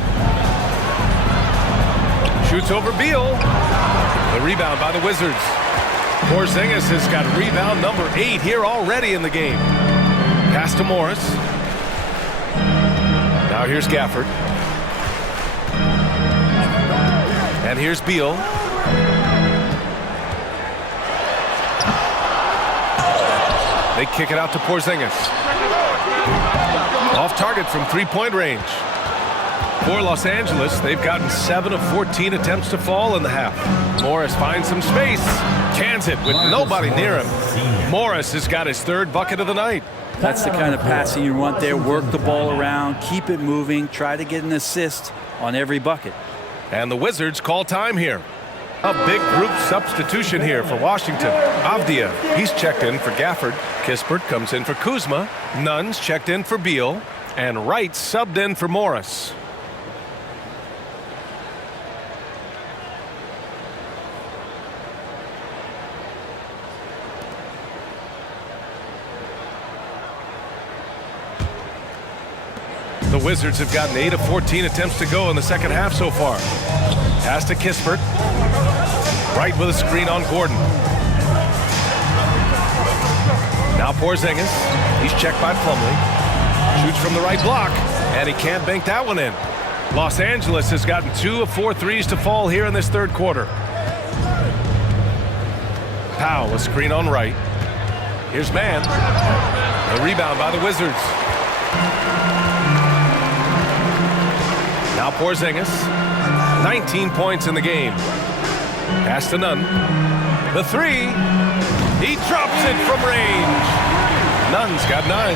Shoots over Beal. The rebound by the Wizards. Porzingis has got rebound number 8 here already in the game. Pass to Morris. Now here's Gafford. And here's Beal. They kick it out to Porzingis. Off target from three-point range. For Los Angeles, they've gotten 7 of 14 attempts to fall in the half. Morris finds some space. Cans it with nobody near him. Morris has got his 3rd bucket of the night. That's the kind of passing you want there. Work the ball around, keep it moving, try to get an assist on every bucket. And the Wizards call time here. A big group substitution here for Washington. Avdia, he's checked in for Gafford. Kispert comes in for Kuzma. Nunn's checked in for Beal. And Wright subbed in for Morris. The Wizards have gotten 8 of 14 attempts to go in the second half so far. Pass to Kispert. Wright with a screen on Gordon. Now Porzingis. He's checked by Plumlee. Shoots from the right block, and he can't bank that one in. Los Angeles has gotten 2 of 4 threes to fall here in this 3rd quarter. Powell, a screen on Wright. Here's Mann. The rebound by the Wizards. Now Porzingis. 19 points in the game. Pass to Nunn. The 3. He drops it from range. Nunn's got 9.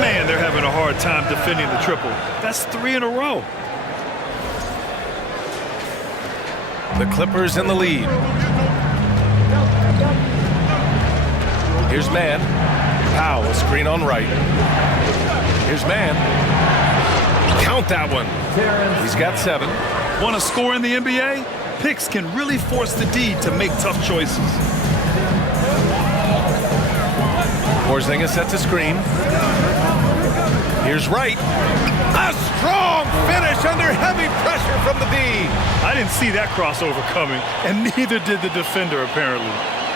Man, they're having a hard time defending the triple. That's 3 in a row. The Clippers in the lead. Here's Mann. Powell, a screen on Wright. Here's Mann. Count that one. He's got 7. Want to score in the NBA? Picks can really force the D to make tough choices. Porzingis sets a screen. Here's Wright. A strong finish under heavy pressure from the D. I didn't see that crossover coming, and neither did the defender, apparently.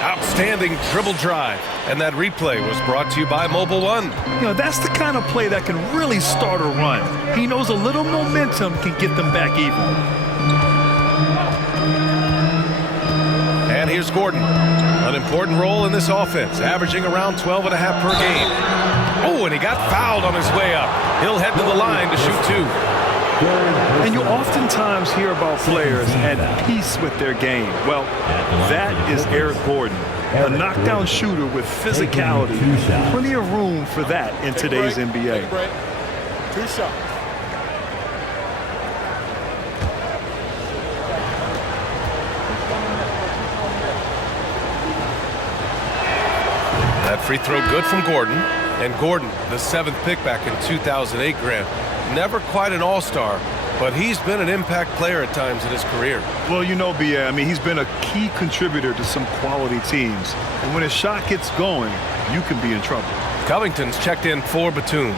Outstanding dribble drive. And that replay was brought to you by Mobile One. You know, that's the kind of play that can really start a run. He knows a little momentum can get them back even. And here's Gordon. An important role in this offense, averaging around 12.5 per game. Oh, and he got fouled on his way up. He'll head to the line to shoot 2. And you oftentimes hear about players at peace with their game. Well, that is Eric Gordon, a knockdown shooter with physicality. Plenty of room for that in today's NBA. 2 shots. That free throw good from Gordon. And Gordon, the 7th pick back in 2008, Grant. Never quite an all-star, but he's been an impact player at times in his career. Well, you know, B.A., I mean, he's been a key contributor to some quality teams. And when his shot gets going, you can be in trouble. Covington's checked in for Batum.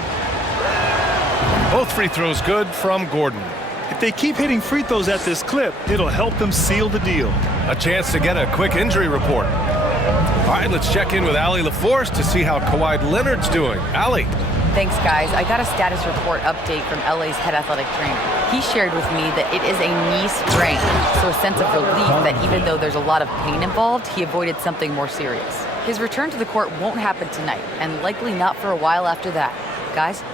Both free throws good from Gordon. If they keep hitting free throws at this clip, it'll help them seal the deal. A chance to get a quick injury report. All right, let's check in with Allie LaForce to see how Kawhi Leonard's doing. Allie. Thanks, guys. I got a status report update from LA's head athletic trainer. He shared with me that it is a knee sprain, so a sense of relief that even though there's a lot of pain involved, he avoided something more serious. His return to the court won't happen tonight, and likely not for a while after that. Guys?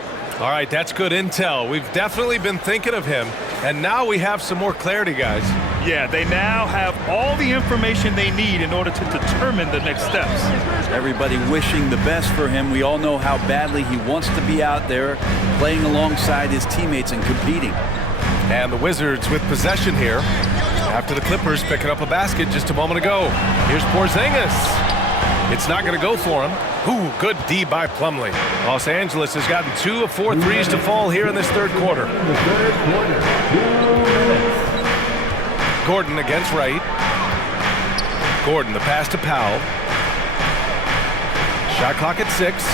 All right, that's good intel. We've definitely been thinking of him, and now we have some more clarity, guys. Yeah, they now have all the information they need in order to determine the next steps. Everybody wishing the best for him. We all know how badly he wants to be out there playing alongside his teammates and competing. And the Wizards with possession here after the Clippers picking up a basket just a moment ago. Here's Porzingis. It's not going to go for him. Ooh, good D by Plumlee. Los Angeles has gotten 2 of 4 threes to fall here in this third quarter. Gordon against Wright. Gordon, the pass to Powell. Shot clock at 6.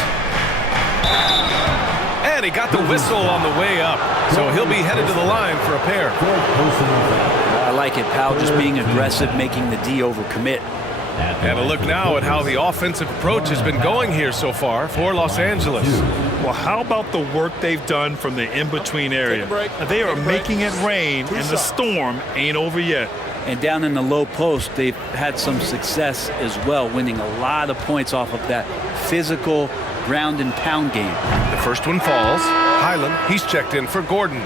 And he got the whistle on the way up. So he'll be headed to the line for a pair. I like it. Powell just being aggressive, making the D overcommit. And a look now at how the offensive approach has been going here so far for Los Angeles. Well, how about the work they've done from the in-between area? They are making it rain, and the storm ain't over yet. And down in the low post, they've had some success as well, winning a lot of points off of that physical ground and pound game. The first one falls. Highland, he's checked in for Gordon.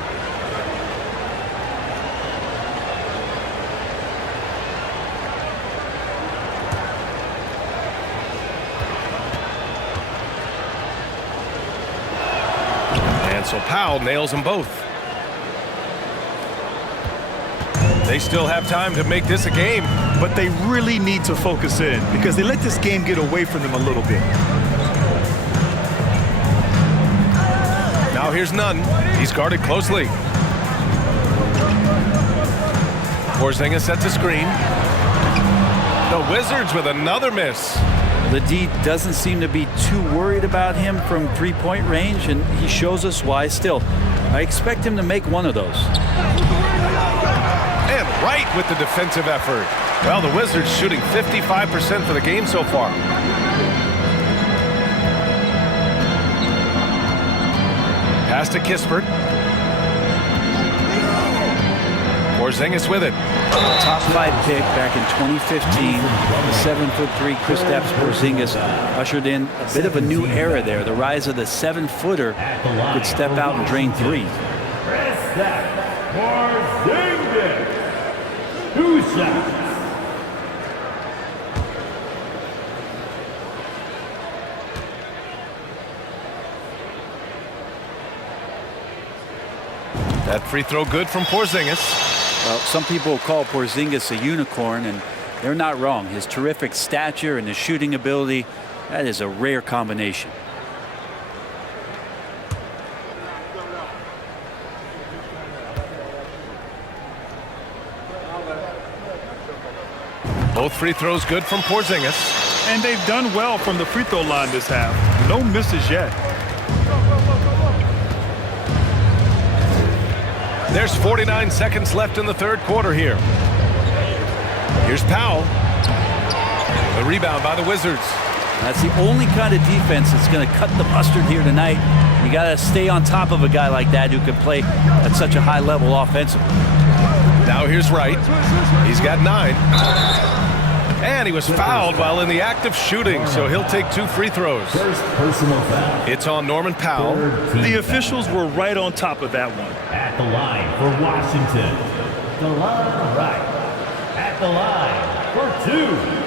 So Powell nails them both. They still have time to make this a game. But they really need to focus in because they let this game get away from them a little bit. Now here's Nunn. He's guarded closely. Porzingis sets a screen. The Wizards with another miss. The D doesn't seem to be too worried about him from three-point range, and he shows us why. Still, I expect him to make one of those. And right with the defensive effort. Well, the Wizards shooting 55% for the game so far. Pass to Kispert. Porzingis with it. Top 5 pick back in 2015. The 7'3" Kristaps Porzingis ushered in a bit of a new era there. The rise of the 7-footer could step out and drain threes. Kristaps Porzingis. 2 shots. That free throw good from Porzingis. Well, some people call Porzingis a unicorn, and they're not wrong. His terrific stature and his shooting ability, that is a rare combination. Both free throws good from Porzingis. And they've done well from the free throw line this half. No misses yet. There's 49 seconds left in the third quarter here. Here's Powell. The rebound by the Wizards. That's the only kind of defense that's going to cut the mustard here tonight. You got to stay on top of a guy like that who can play at such a high level offensively. Now here's Wright. He's got 9. And he was fouled while in the act of shooting, so he'll take 2 free throws. First personal foul. It's on Norman Powell. The officials were right on top of that one. At the line for Washington. DeLon Wright. At the line for 2.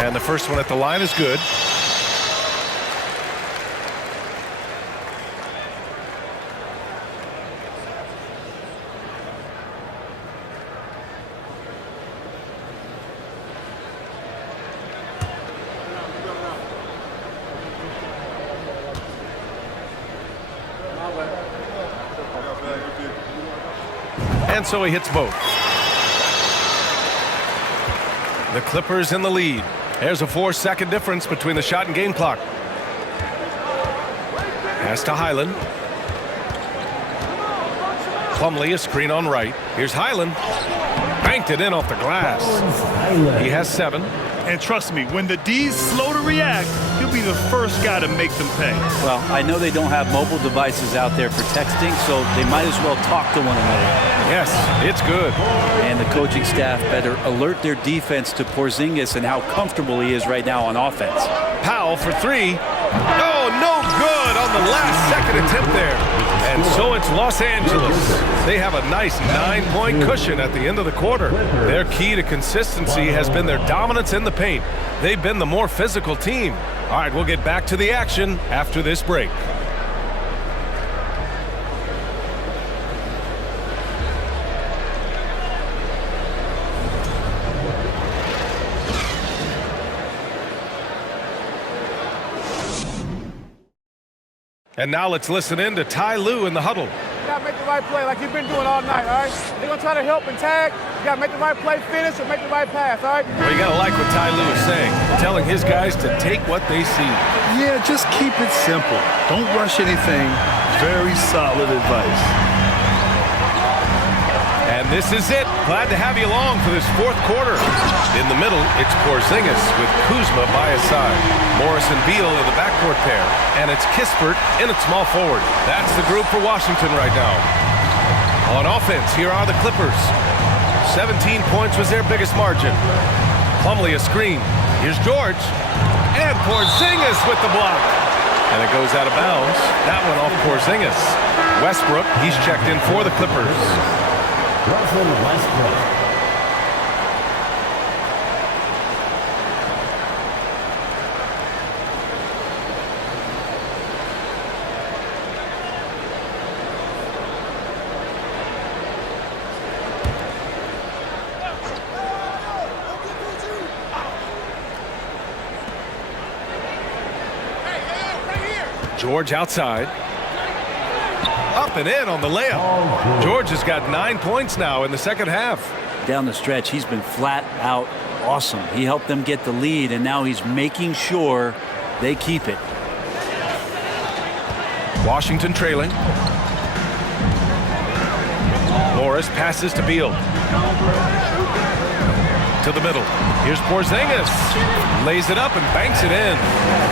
And the first one at the line is good. And so he hits both. The Clippers in the lead. There's a 4-second difference between the shot and game clock. Pass to Highland. Plumlee, a screen on Wright. Here's Highland. Banked it in off the glass. He has 7. And trust me, when the D's slow to react, he'll be the first guy to make them pay. Well, I know they don't have mobile devices out there for texting, so they might as well talk to one another. Yes, it's good. And the coaching staff better alert their defense to Porzingis and how comfortable he is right now on offense. Powell for 3. Oh, no good on the last second attempt there. And so it's Los Angeles. They have a nice 9-point cushion at the end of the quarter. Their key to consistency has been their dominance in the paint. They've been the more physical team. All right, we'll get back to the action after this break. And now let's listen in to Ty Lue in the huddle. You gotta make the right play like you've been doing all night, all right? They're gonna try to help and tag. You gotta make the right play, finish, or make the right pass, all right? Well, you gotta like what Ty Lue is saying, telling his guys to take what they see. Yeah, just keep it simple. Don't rush anything. Very solid advice. And this is it. Glad to have you along for this 4th quarter. In the middle, it's Porzingis with Kuzma by his side. Morris and Beal in the backcourt pair. And it's Kispert in at small forward. That's the group for Washington right now. On offense, here are the Clippers. 17 points was their biggest margin. Plumlee a screen. Here's George. And Porzingis with the block. And it goes out of bounds. That one off Porzingis. Westbrook, he's checked in for the Clippers. Russell Westbrook. George outside. Up and in on the layup. George has got 9 points now in the second half. Down the stretch, he's been flat out awesome. He helped them get the lead, and now he's making sure they keep it. Washington trailing. Morris passes to Beal. To the middle. Here's Porzingis. Lays it up and banks it in.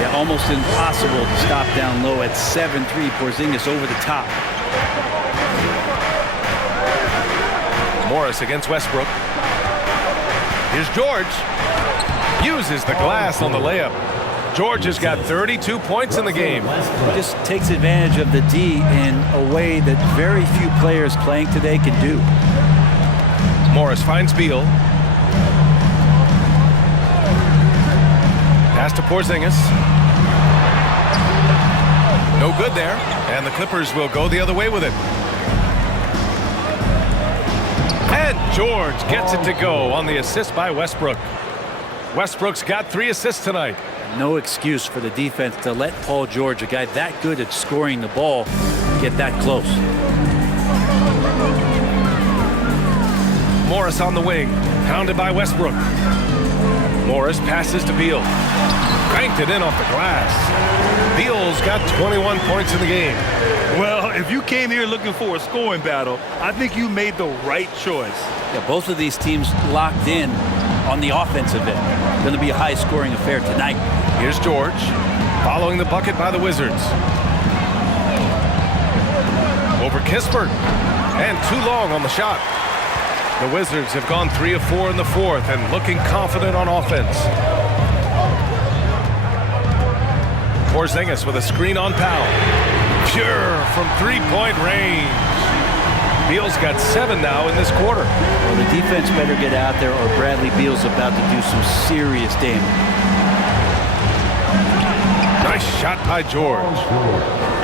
Yeah, almost impossible to stop down low at 7-3. Porzingis over the top. Morris against Westbrook. Here's George. Uses the glass on the layup. George has got 32 points in the game. Just takes advantage of the D in a way that very few players playing today can do. Morris finds Beal. Pass to Porzingis. No good there. And the Clippers will go the other way with it. And George gets it to go on the assist by Westbrook. Westbrook's got 3 assists tonight. No excuse for the defense to let Paul George, a guy that good at scoring the ball, get that close. Morris on the wing, pounded by Westbrook. Morris passes to Beal. Cranked it in off the glass. Beal's got 21 points in the game. Well, if you came here looking for a scoring battle, I think you made the right choice. Yeah, both of these teams locked in on the offensive end. Going to be a high-scoring affair tonight. Here's George, following the bucket by the Wizards. Over Kispert, and too long on the shot. The Wizards have gone 3 of 4 in the 4th and looking confident on offense. Porzingis with a screen on Powell. Pure from 3-point range. Beal's got 7 now in this quarter. Well, the defense better get out there or Bradley Beal's about to do some serious damage. Nice shot by George.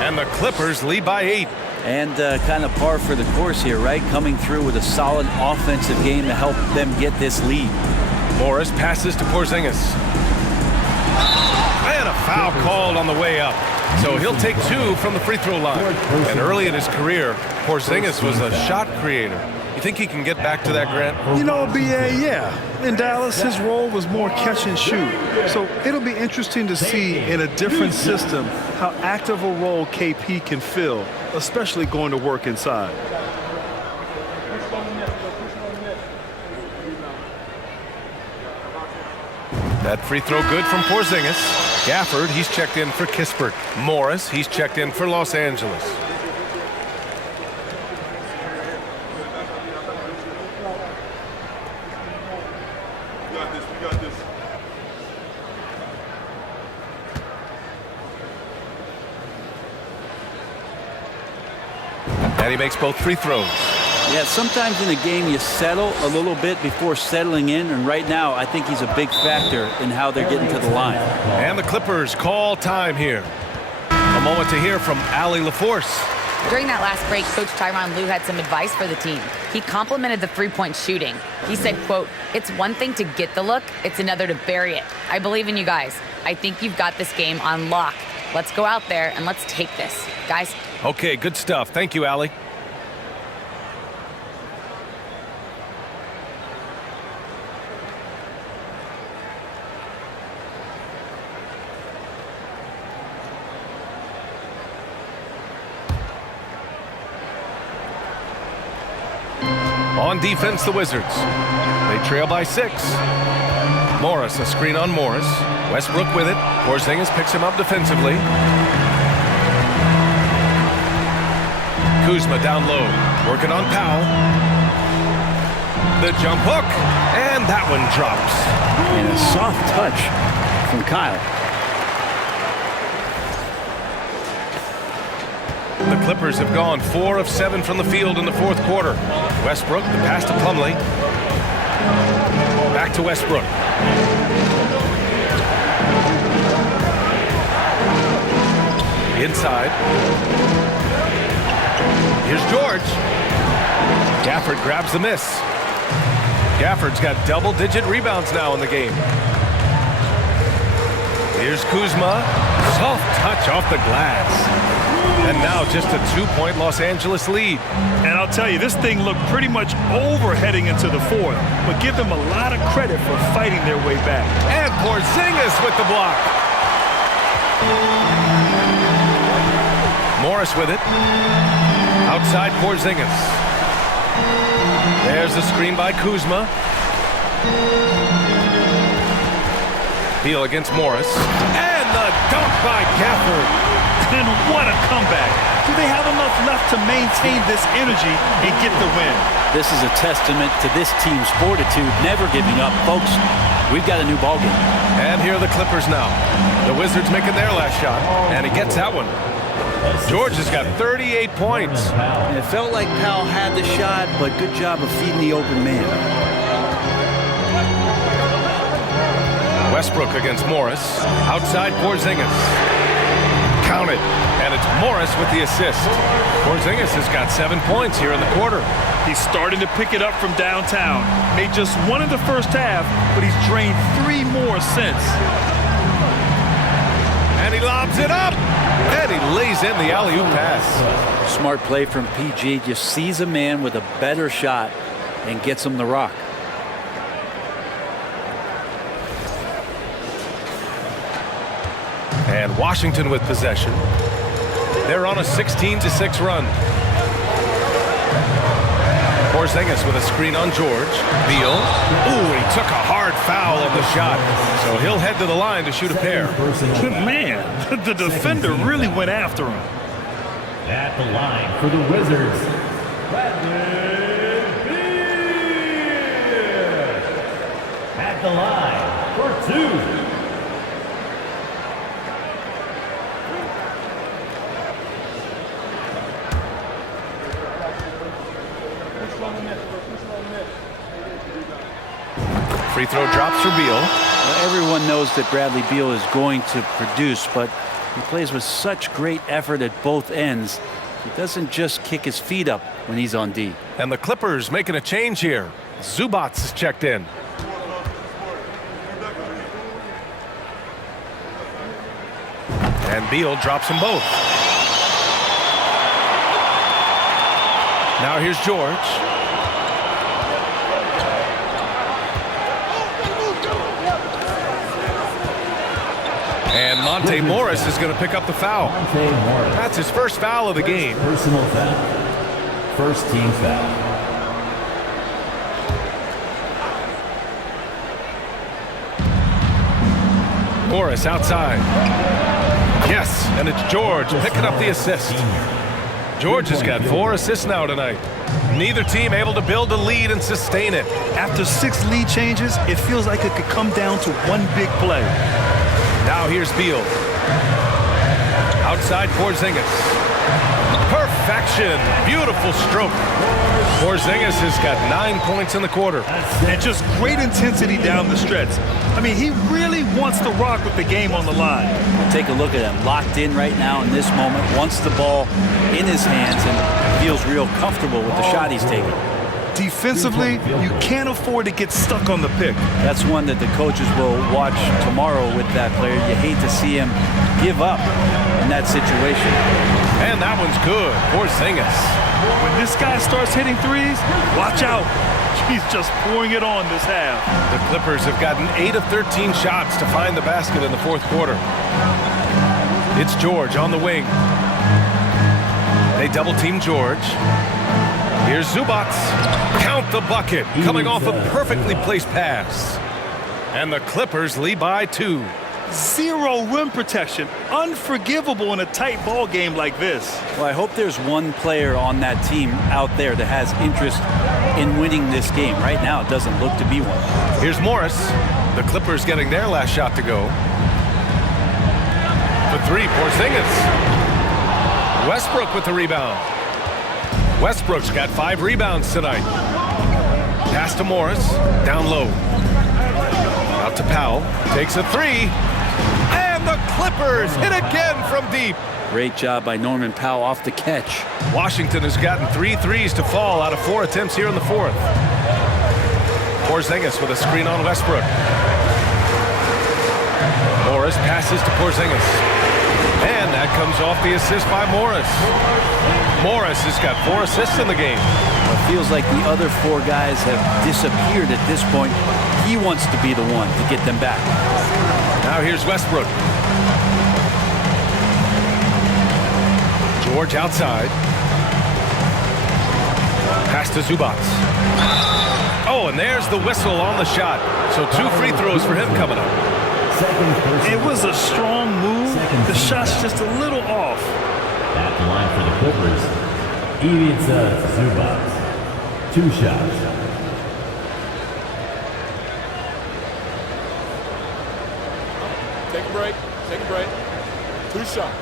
And the Clippers lead by 8. And kind of par for the course here, right? Coming through with a solid offensive game to help them get this lead. Morris passes to Porzingis. And a foul called on the way up. So he'll take 2 from the free throw line. And early in his career, Porzingis was a shot creator. You think he can get back to that, Grant? You know, BA, yeah. In Dallas, his role was more catch and shoot. So it'll be interesting to see in a different system how active a role KP can fill, especially going to work inside. That free throw good from Porzingis. Gafford, he's checked in for Kispert. Morris, he's checked in for Los Angeles. And he makes both free throws. Yeah, sometimes in a game you settle a little bit before settling in, and right now I think he's a big factor in how they're getting to the line. And the Clippers call time here. A moment to hear from Allie LaForce. During that last break, Coach Tyronn Lue had some advice for the team. He complimented the three-point shooting. He said, quote, "It's one thing to get the look, it's another to bury it. I believe in you guys. I think you've got this game on lock. Let's go out there and let's take this. Guys." Okay, good stuff. Thank you, Allie. On defense, the Wizards. They trail by 6. Morris, a screen on Morris. Westbrook with it. Porzingis picks him up defensively. Kuzma down low, working on Powell. The jump hook, and that one drops. And a soft touch from Kyle. The Clippers have gone 4 of 7 from the field in the fourth quarter. Westbrook, the pass to Plumlee. Back to Westbrook. Inside. Here's George. Gafford grabs the miss. Gafford's got double-digit rebounds now in the game. Here's Kuzma. Soft touch off the glass. And now just a 2-point Los Angeles lead. And I'll tell you, this thing looked pretty much over heading into the fourth, but give them a lot of credit for fighting their way back. And Porzingis with the block. Morris with it. Outside Porzingis. There's the screen by Kuzma. Beal against Morris. And the dunk by Gafford. And what a comeback. Do they have enough left to maintain this energy and get the win? This is a testament to this team's fortitude, never giving up. Folks, we've got a new ballgame. And here are the Clippers now. The Wizards making their last shot, and he gets that one. George has got 38 points. And it felt like Powell had the shot, but good job of feeding the open man. Westbrook against Morris. Outside Porzingis. Counted, and it's Morris with the assist. Porzingis has got 7 points here in the quarter. He's starting to pick it up from downtown. Made just 1 in the first half, but he's drained 3 more since. And he lobs it up, and he lays in the alley-oop pass. Smart play from PG. Just sees a man with a better shot and gets him the rock. And Washington with possession. They're on a 16-6 run. Porzingis with a screen on George. Beal. Ooh, he took a hard foul on the shot. So he'll head to the line to shoot a pair. Man, the defender really went after him. At the line for the Wizards, at the line for 2. Free throw drops for Beal. Well, everyone knows that Bradley Beal is going to produce, but he plays with such great effort at both ends. He doesn't just kick his feet up when he's on D. And the Clippers making a change here. Zubac is checked in. And Beal drops them both. Now here's George. And Monte Morris is going to pick up the foul. That's his first foul of the game. Personal foul. First team foul. Morris outside. Yes, and it's George picking up the assist. George has got 4 assists now tonight. Neither team able to build a lead and sustain it. After 6 lead changes, it feels like it could come down to one big play. Now here's Beal. Outside Porzingis. Perfection. Beautiful stroke. Porzingis has got 9 points in the quarter. And just great intensity down the stretch. I mean, he really wants to rock with the game on the line. Take a look at him, locked in right now in this moment, wants the ball in his hands and feels real comfortable with the shot he's taking. Defensively, you can't afford to get stuck on the pick. That's one that the coaches will watch tomorrow with that player. You hate to see him give up in that situation. And that one's good. Porzingis. When this guy starts hitting threes, watch out. He's just pouring it on this half. The Clippers have gotten 8 of 13 shots to find the basket in the 4th quarter. It's George on the wing. They double-team George. Here's Zubac. Count the bucket. Coming off a perfectly placed pass. And the Clippers lead by 2. 0 rim protection. Unforgivable in a tight ball game like this. Well, I hope there's one player on that team out there that has interest in winning this game. Right now, it doesn't look to be one. Here's Morris. The Clippers getting their last shot to go. For 3, Porzingis. Westbrook with the rebound. Westbrook's got 5 rebounds tonight. Pass to Morris. Down low. Out to Powell. Takes a 3. And the Clippers hit again from deep. Great job by Norman Powell off the catch. Washington has gotten 3 threes to fall out of 4 attempts here in the 4th. Porzingis with a screen on Westbrook. Morris passes to Porzingis. And that comes off the assist by Morris. Morris has got 4 assists in the game. Well, it feels like the other 4 guys have disappeared at this point. He wants to be the one to get them back. Now here's Westbrook. George outside. Pass to Zubac. Oh, and there's the whistle on the shot. So 2 free throws for him coming up. It was a strong move. The shot's just a little off. At the line for the Clippers, Ivica Zubac. 2 shots. Take a break. Take a break. 2 shots.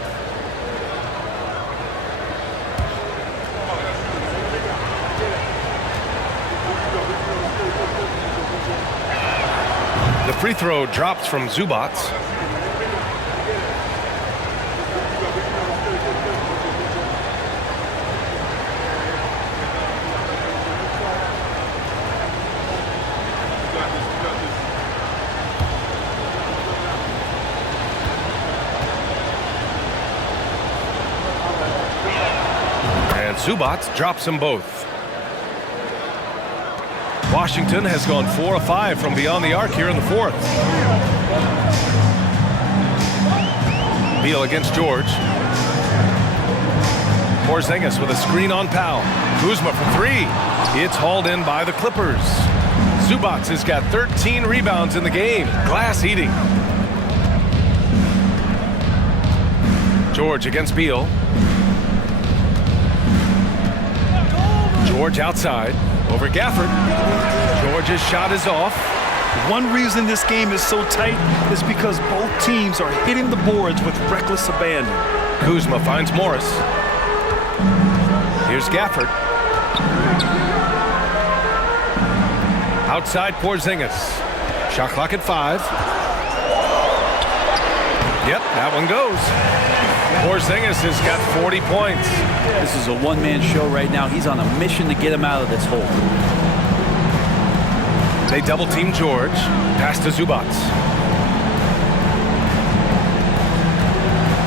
The free throw drops from Zubac. And Zubac drops them both. Washington has gone 4 of 5 from beyond the arc here in the 4th. Beal against George. Porzingis with a screen on Powell. Kuzma for 3. It's hauled in by the Clippers. Zubac has got 13 rebounds in the game. Glass eating. George against Beal. George outside. Over Gafford. George's shot is off. One reason this game is so tight is because both teams are hitting the boards with reckless abandon. Kuzma finds Morris. Here's Gafford. Outside Porzingis. Shot clock at 5. Yep, that one goes. Porzingis has got 40 points. This is a one-man show right now. He's on a mission to get him out of this hole. They double-team George. Pass to Zubac.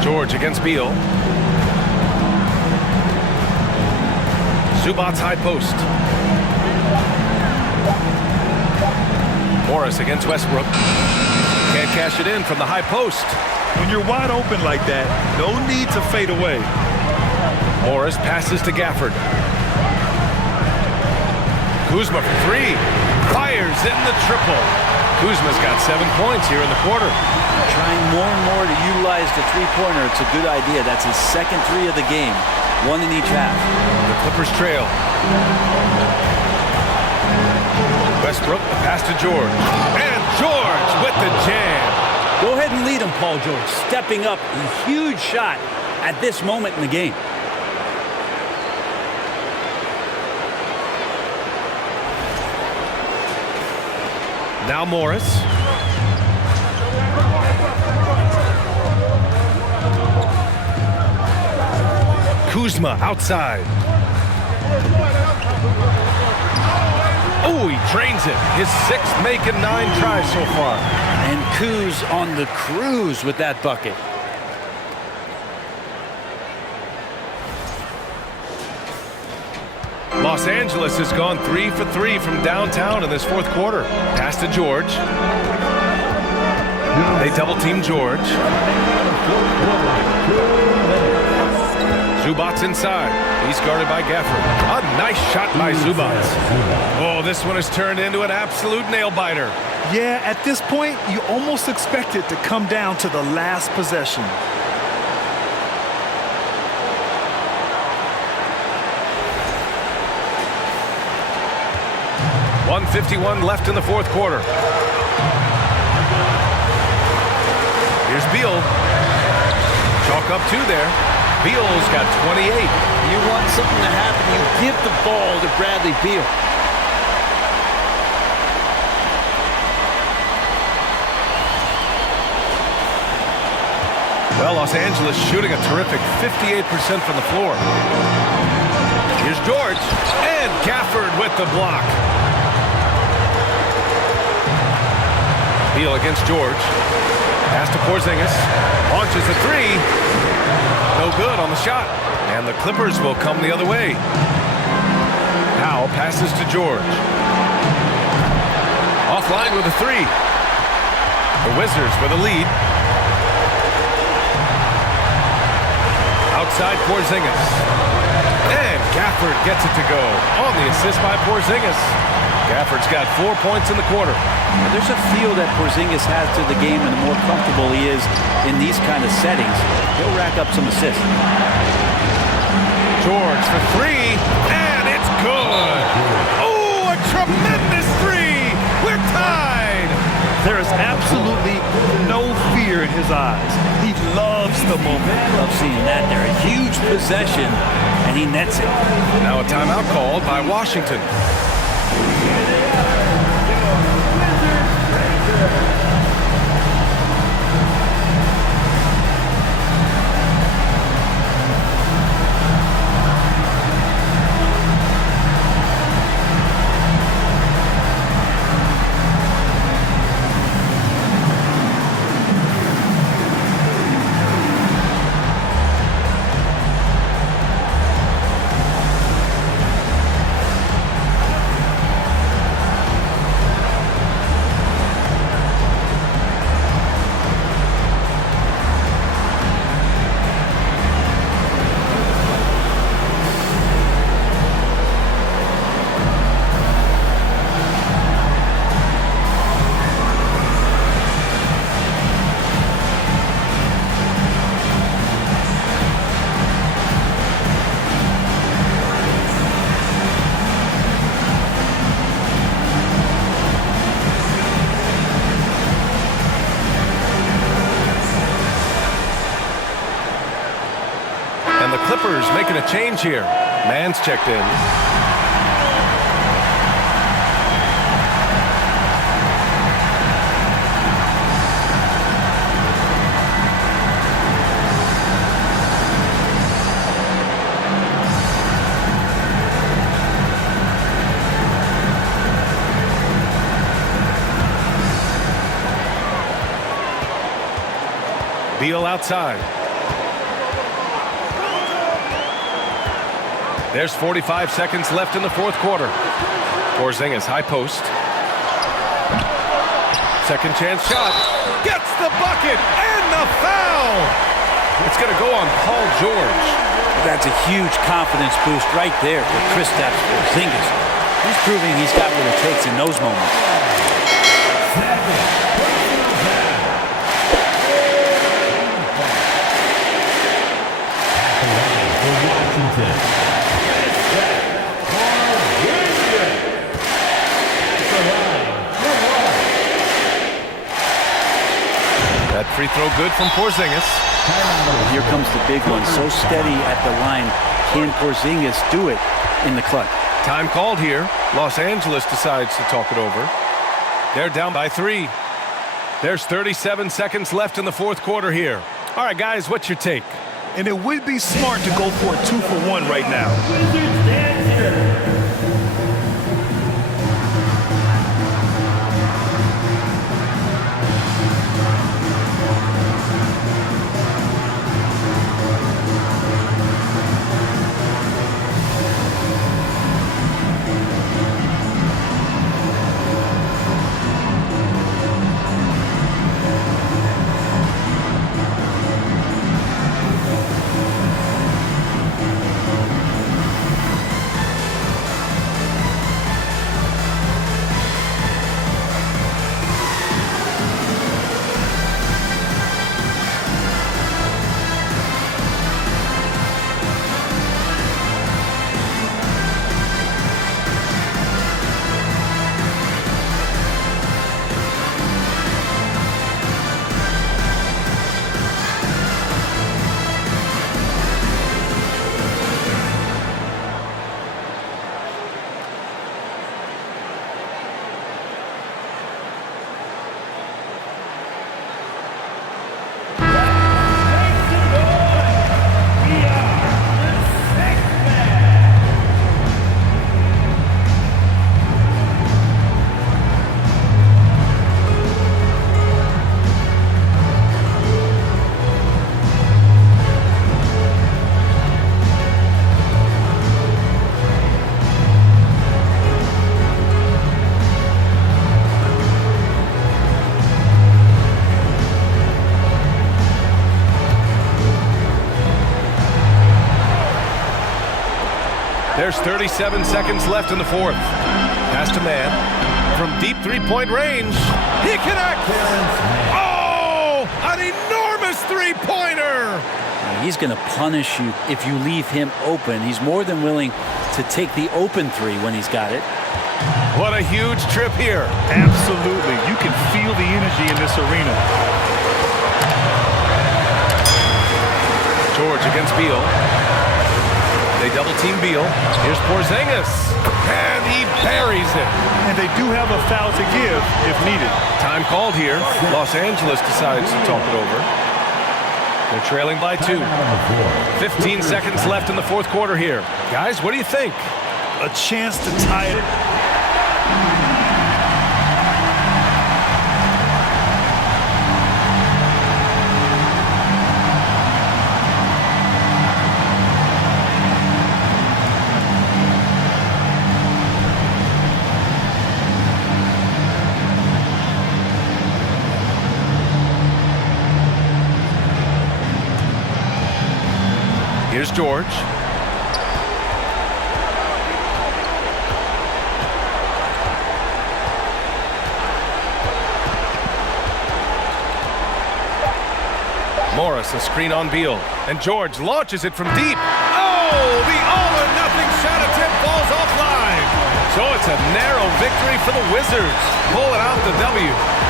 George against Beal. Zubac's high post. Morris against Westbrook. Can't cash it in from the high post. When you're wide open like that, no need to fade away. Morris passes to Gafford. Kuzma for 3. Fires in the triple. Kuzma's got 7 points here in the quarter. Trying more and more to utilize the three-pointer. It's a good idea. That's his second three of the game. One in each half. The Clippers trail. Westbrook, the pass to George. And George with the jam. Go ahead and lead him, Paul George. Stepping up. A huge shot at this moment in the game. Now Morris. Kuzma outside. Oh, he drains it. His 6th make in 9 tries so far. And Kuz on the cruise with that bucket. Los Angeles has gone 3 for 3 from downtown in this 4th quarter. Pass to George. They double-team George. Zubats inside. He's guarded by Gafford. A nice shot by Zubats. Oh, this one has turned into an absolute nail-biter. Yeah, at this point, you almost expect it to come down to the last possession. 1:51 left in the 4th quarter. Here's Beal. Chalk up 2 there. Beal's got 28. You want something to happen, you give the ball to Bradley Beal. Well, Los Angeles shooting a terrific 58% from the floor. Here's George. And Gafford with the block. Beal against George. Pass to Porzingis. Launches a 3. No good on the shot. And the Clippers will come the other way. Powell passes to George. Offline with a 3. The Wizards with a lead. Outside Porzingis. And Gafford gets it to go on the assist by Porzingis. Gafford's got 4 points in the quarter. There's a feel that Porzingis has to the game, and the more comfortable he is in these kind of settings, he'll rack up some assists. George for 3, and it's good. Oh, a tremendous 3. We're tied. There is absolutely no fear in his eyes. He loves the moment. Love seeing that there. A huge possession, and he nets it. Now a timeout called by Washington. Clippers making a change here. Mann's checked in. Beal outside. There's 45 seconds left in the fourth quarter. Porzingis, high post. Second chance shot. Gets the bucket and the foul. It's going to go on Paul George. That's a huge confidence boost right there for Kristaps Porzingis. He's proving he's got what it takes in those moments. That free throw good from Porzingis. Here comes the big one. So steady at the line. Can Porzingis do it in the clutch? Time called here. Los Angeles decides to talk it over. They're down by 3. There's 37 seconds left in the fourth quarter here. All right, guys, what's your take? And it would be smart to go for a 2-for-1 right now. There's 37 seconds left in the fourth. Pass to man. From deep three-point range. He connects! Oh! An enormous three-pointer! He's going to punish you if you leave him open. He's more than willing to take the open three when he's got it. What a huge trip here. Absolutely. You can feel the energy in this arena. George against Beal. They double-team Beal. Here's Porzingis. And he buries it. And they do have a foul to give if needed. Time called here. Los Angeles decides to talk it over. They're trailing by 2. 15 seconds left in the fourth quarter here. Guys, what do you think? A chance to tie it. Here's George. Morris, a screen on Beal. And George launches it from deep. Oh, the all-or-nothing shot attempt falls offline. So it's a narrow victory for the Wizards. Pulling out the W.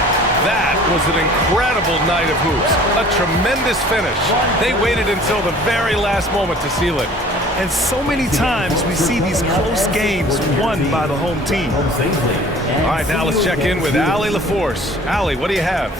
That was an incredible night of hoops. A tremendous finish. They waited until the very last moment to seal it. And so many times we see these close games won by the home team. All right, now let's check in with Allie LaForce. Allie, what do you have?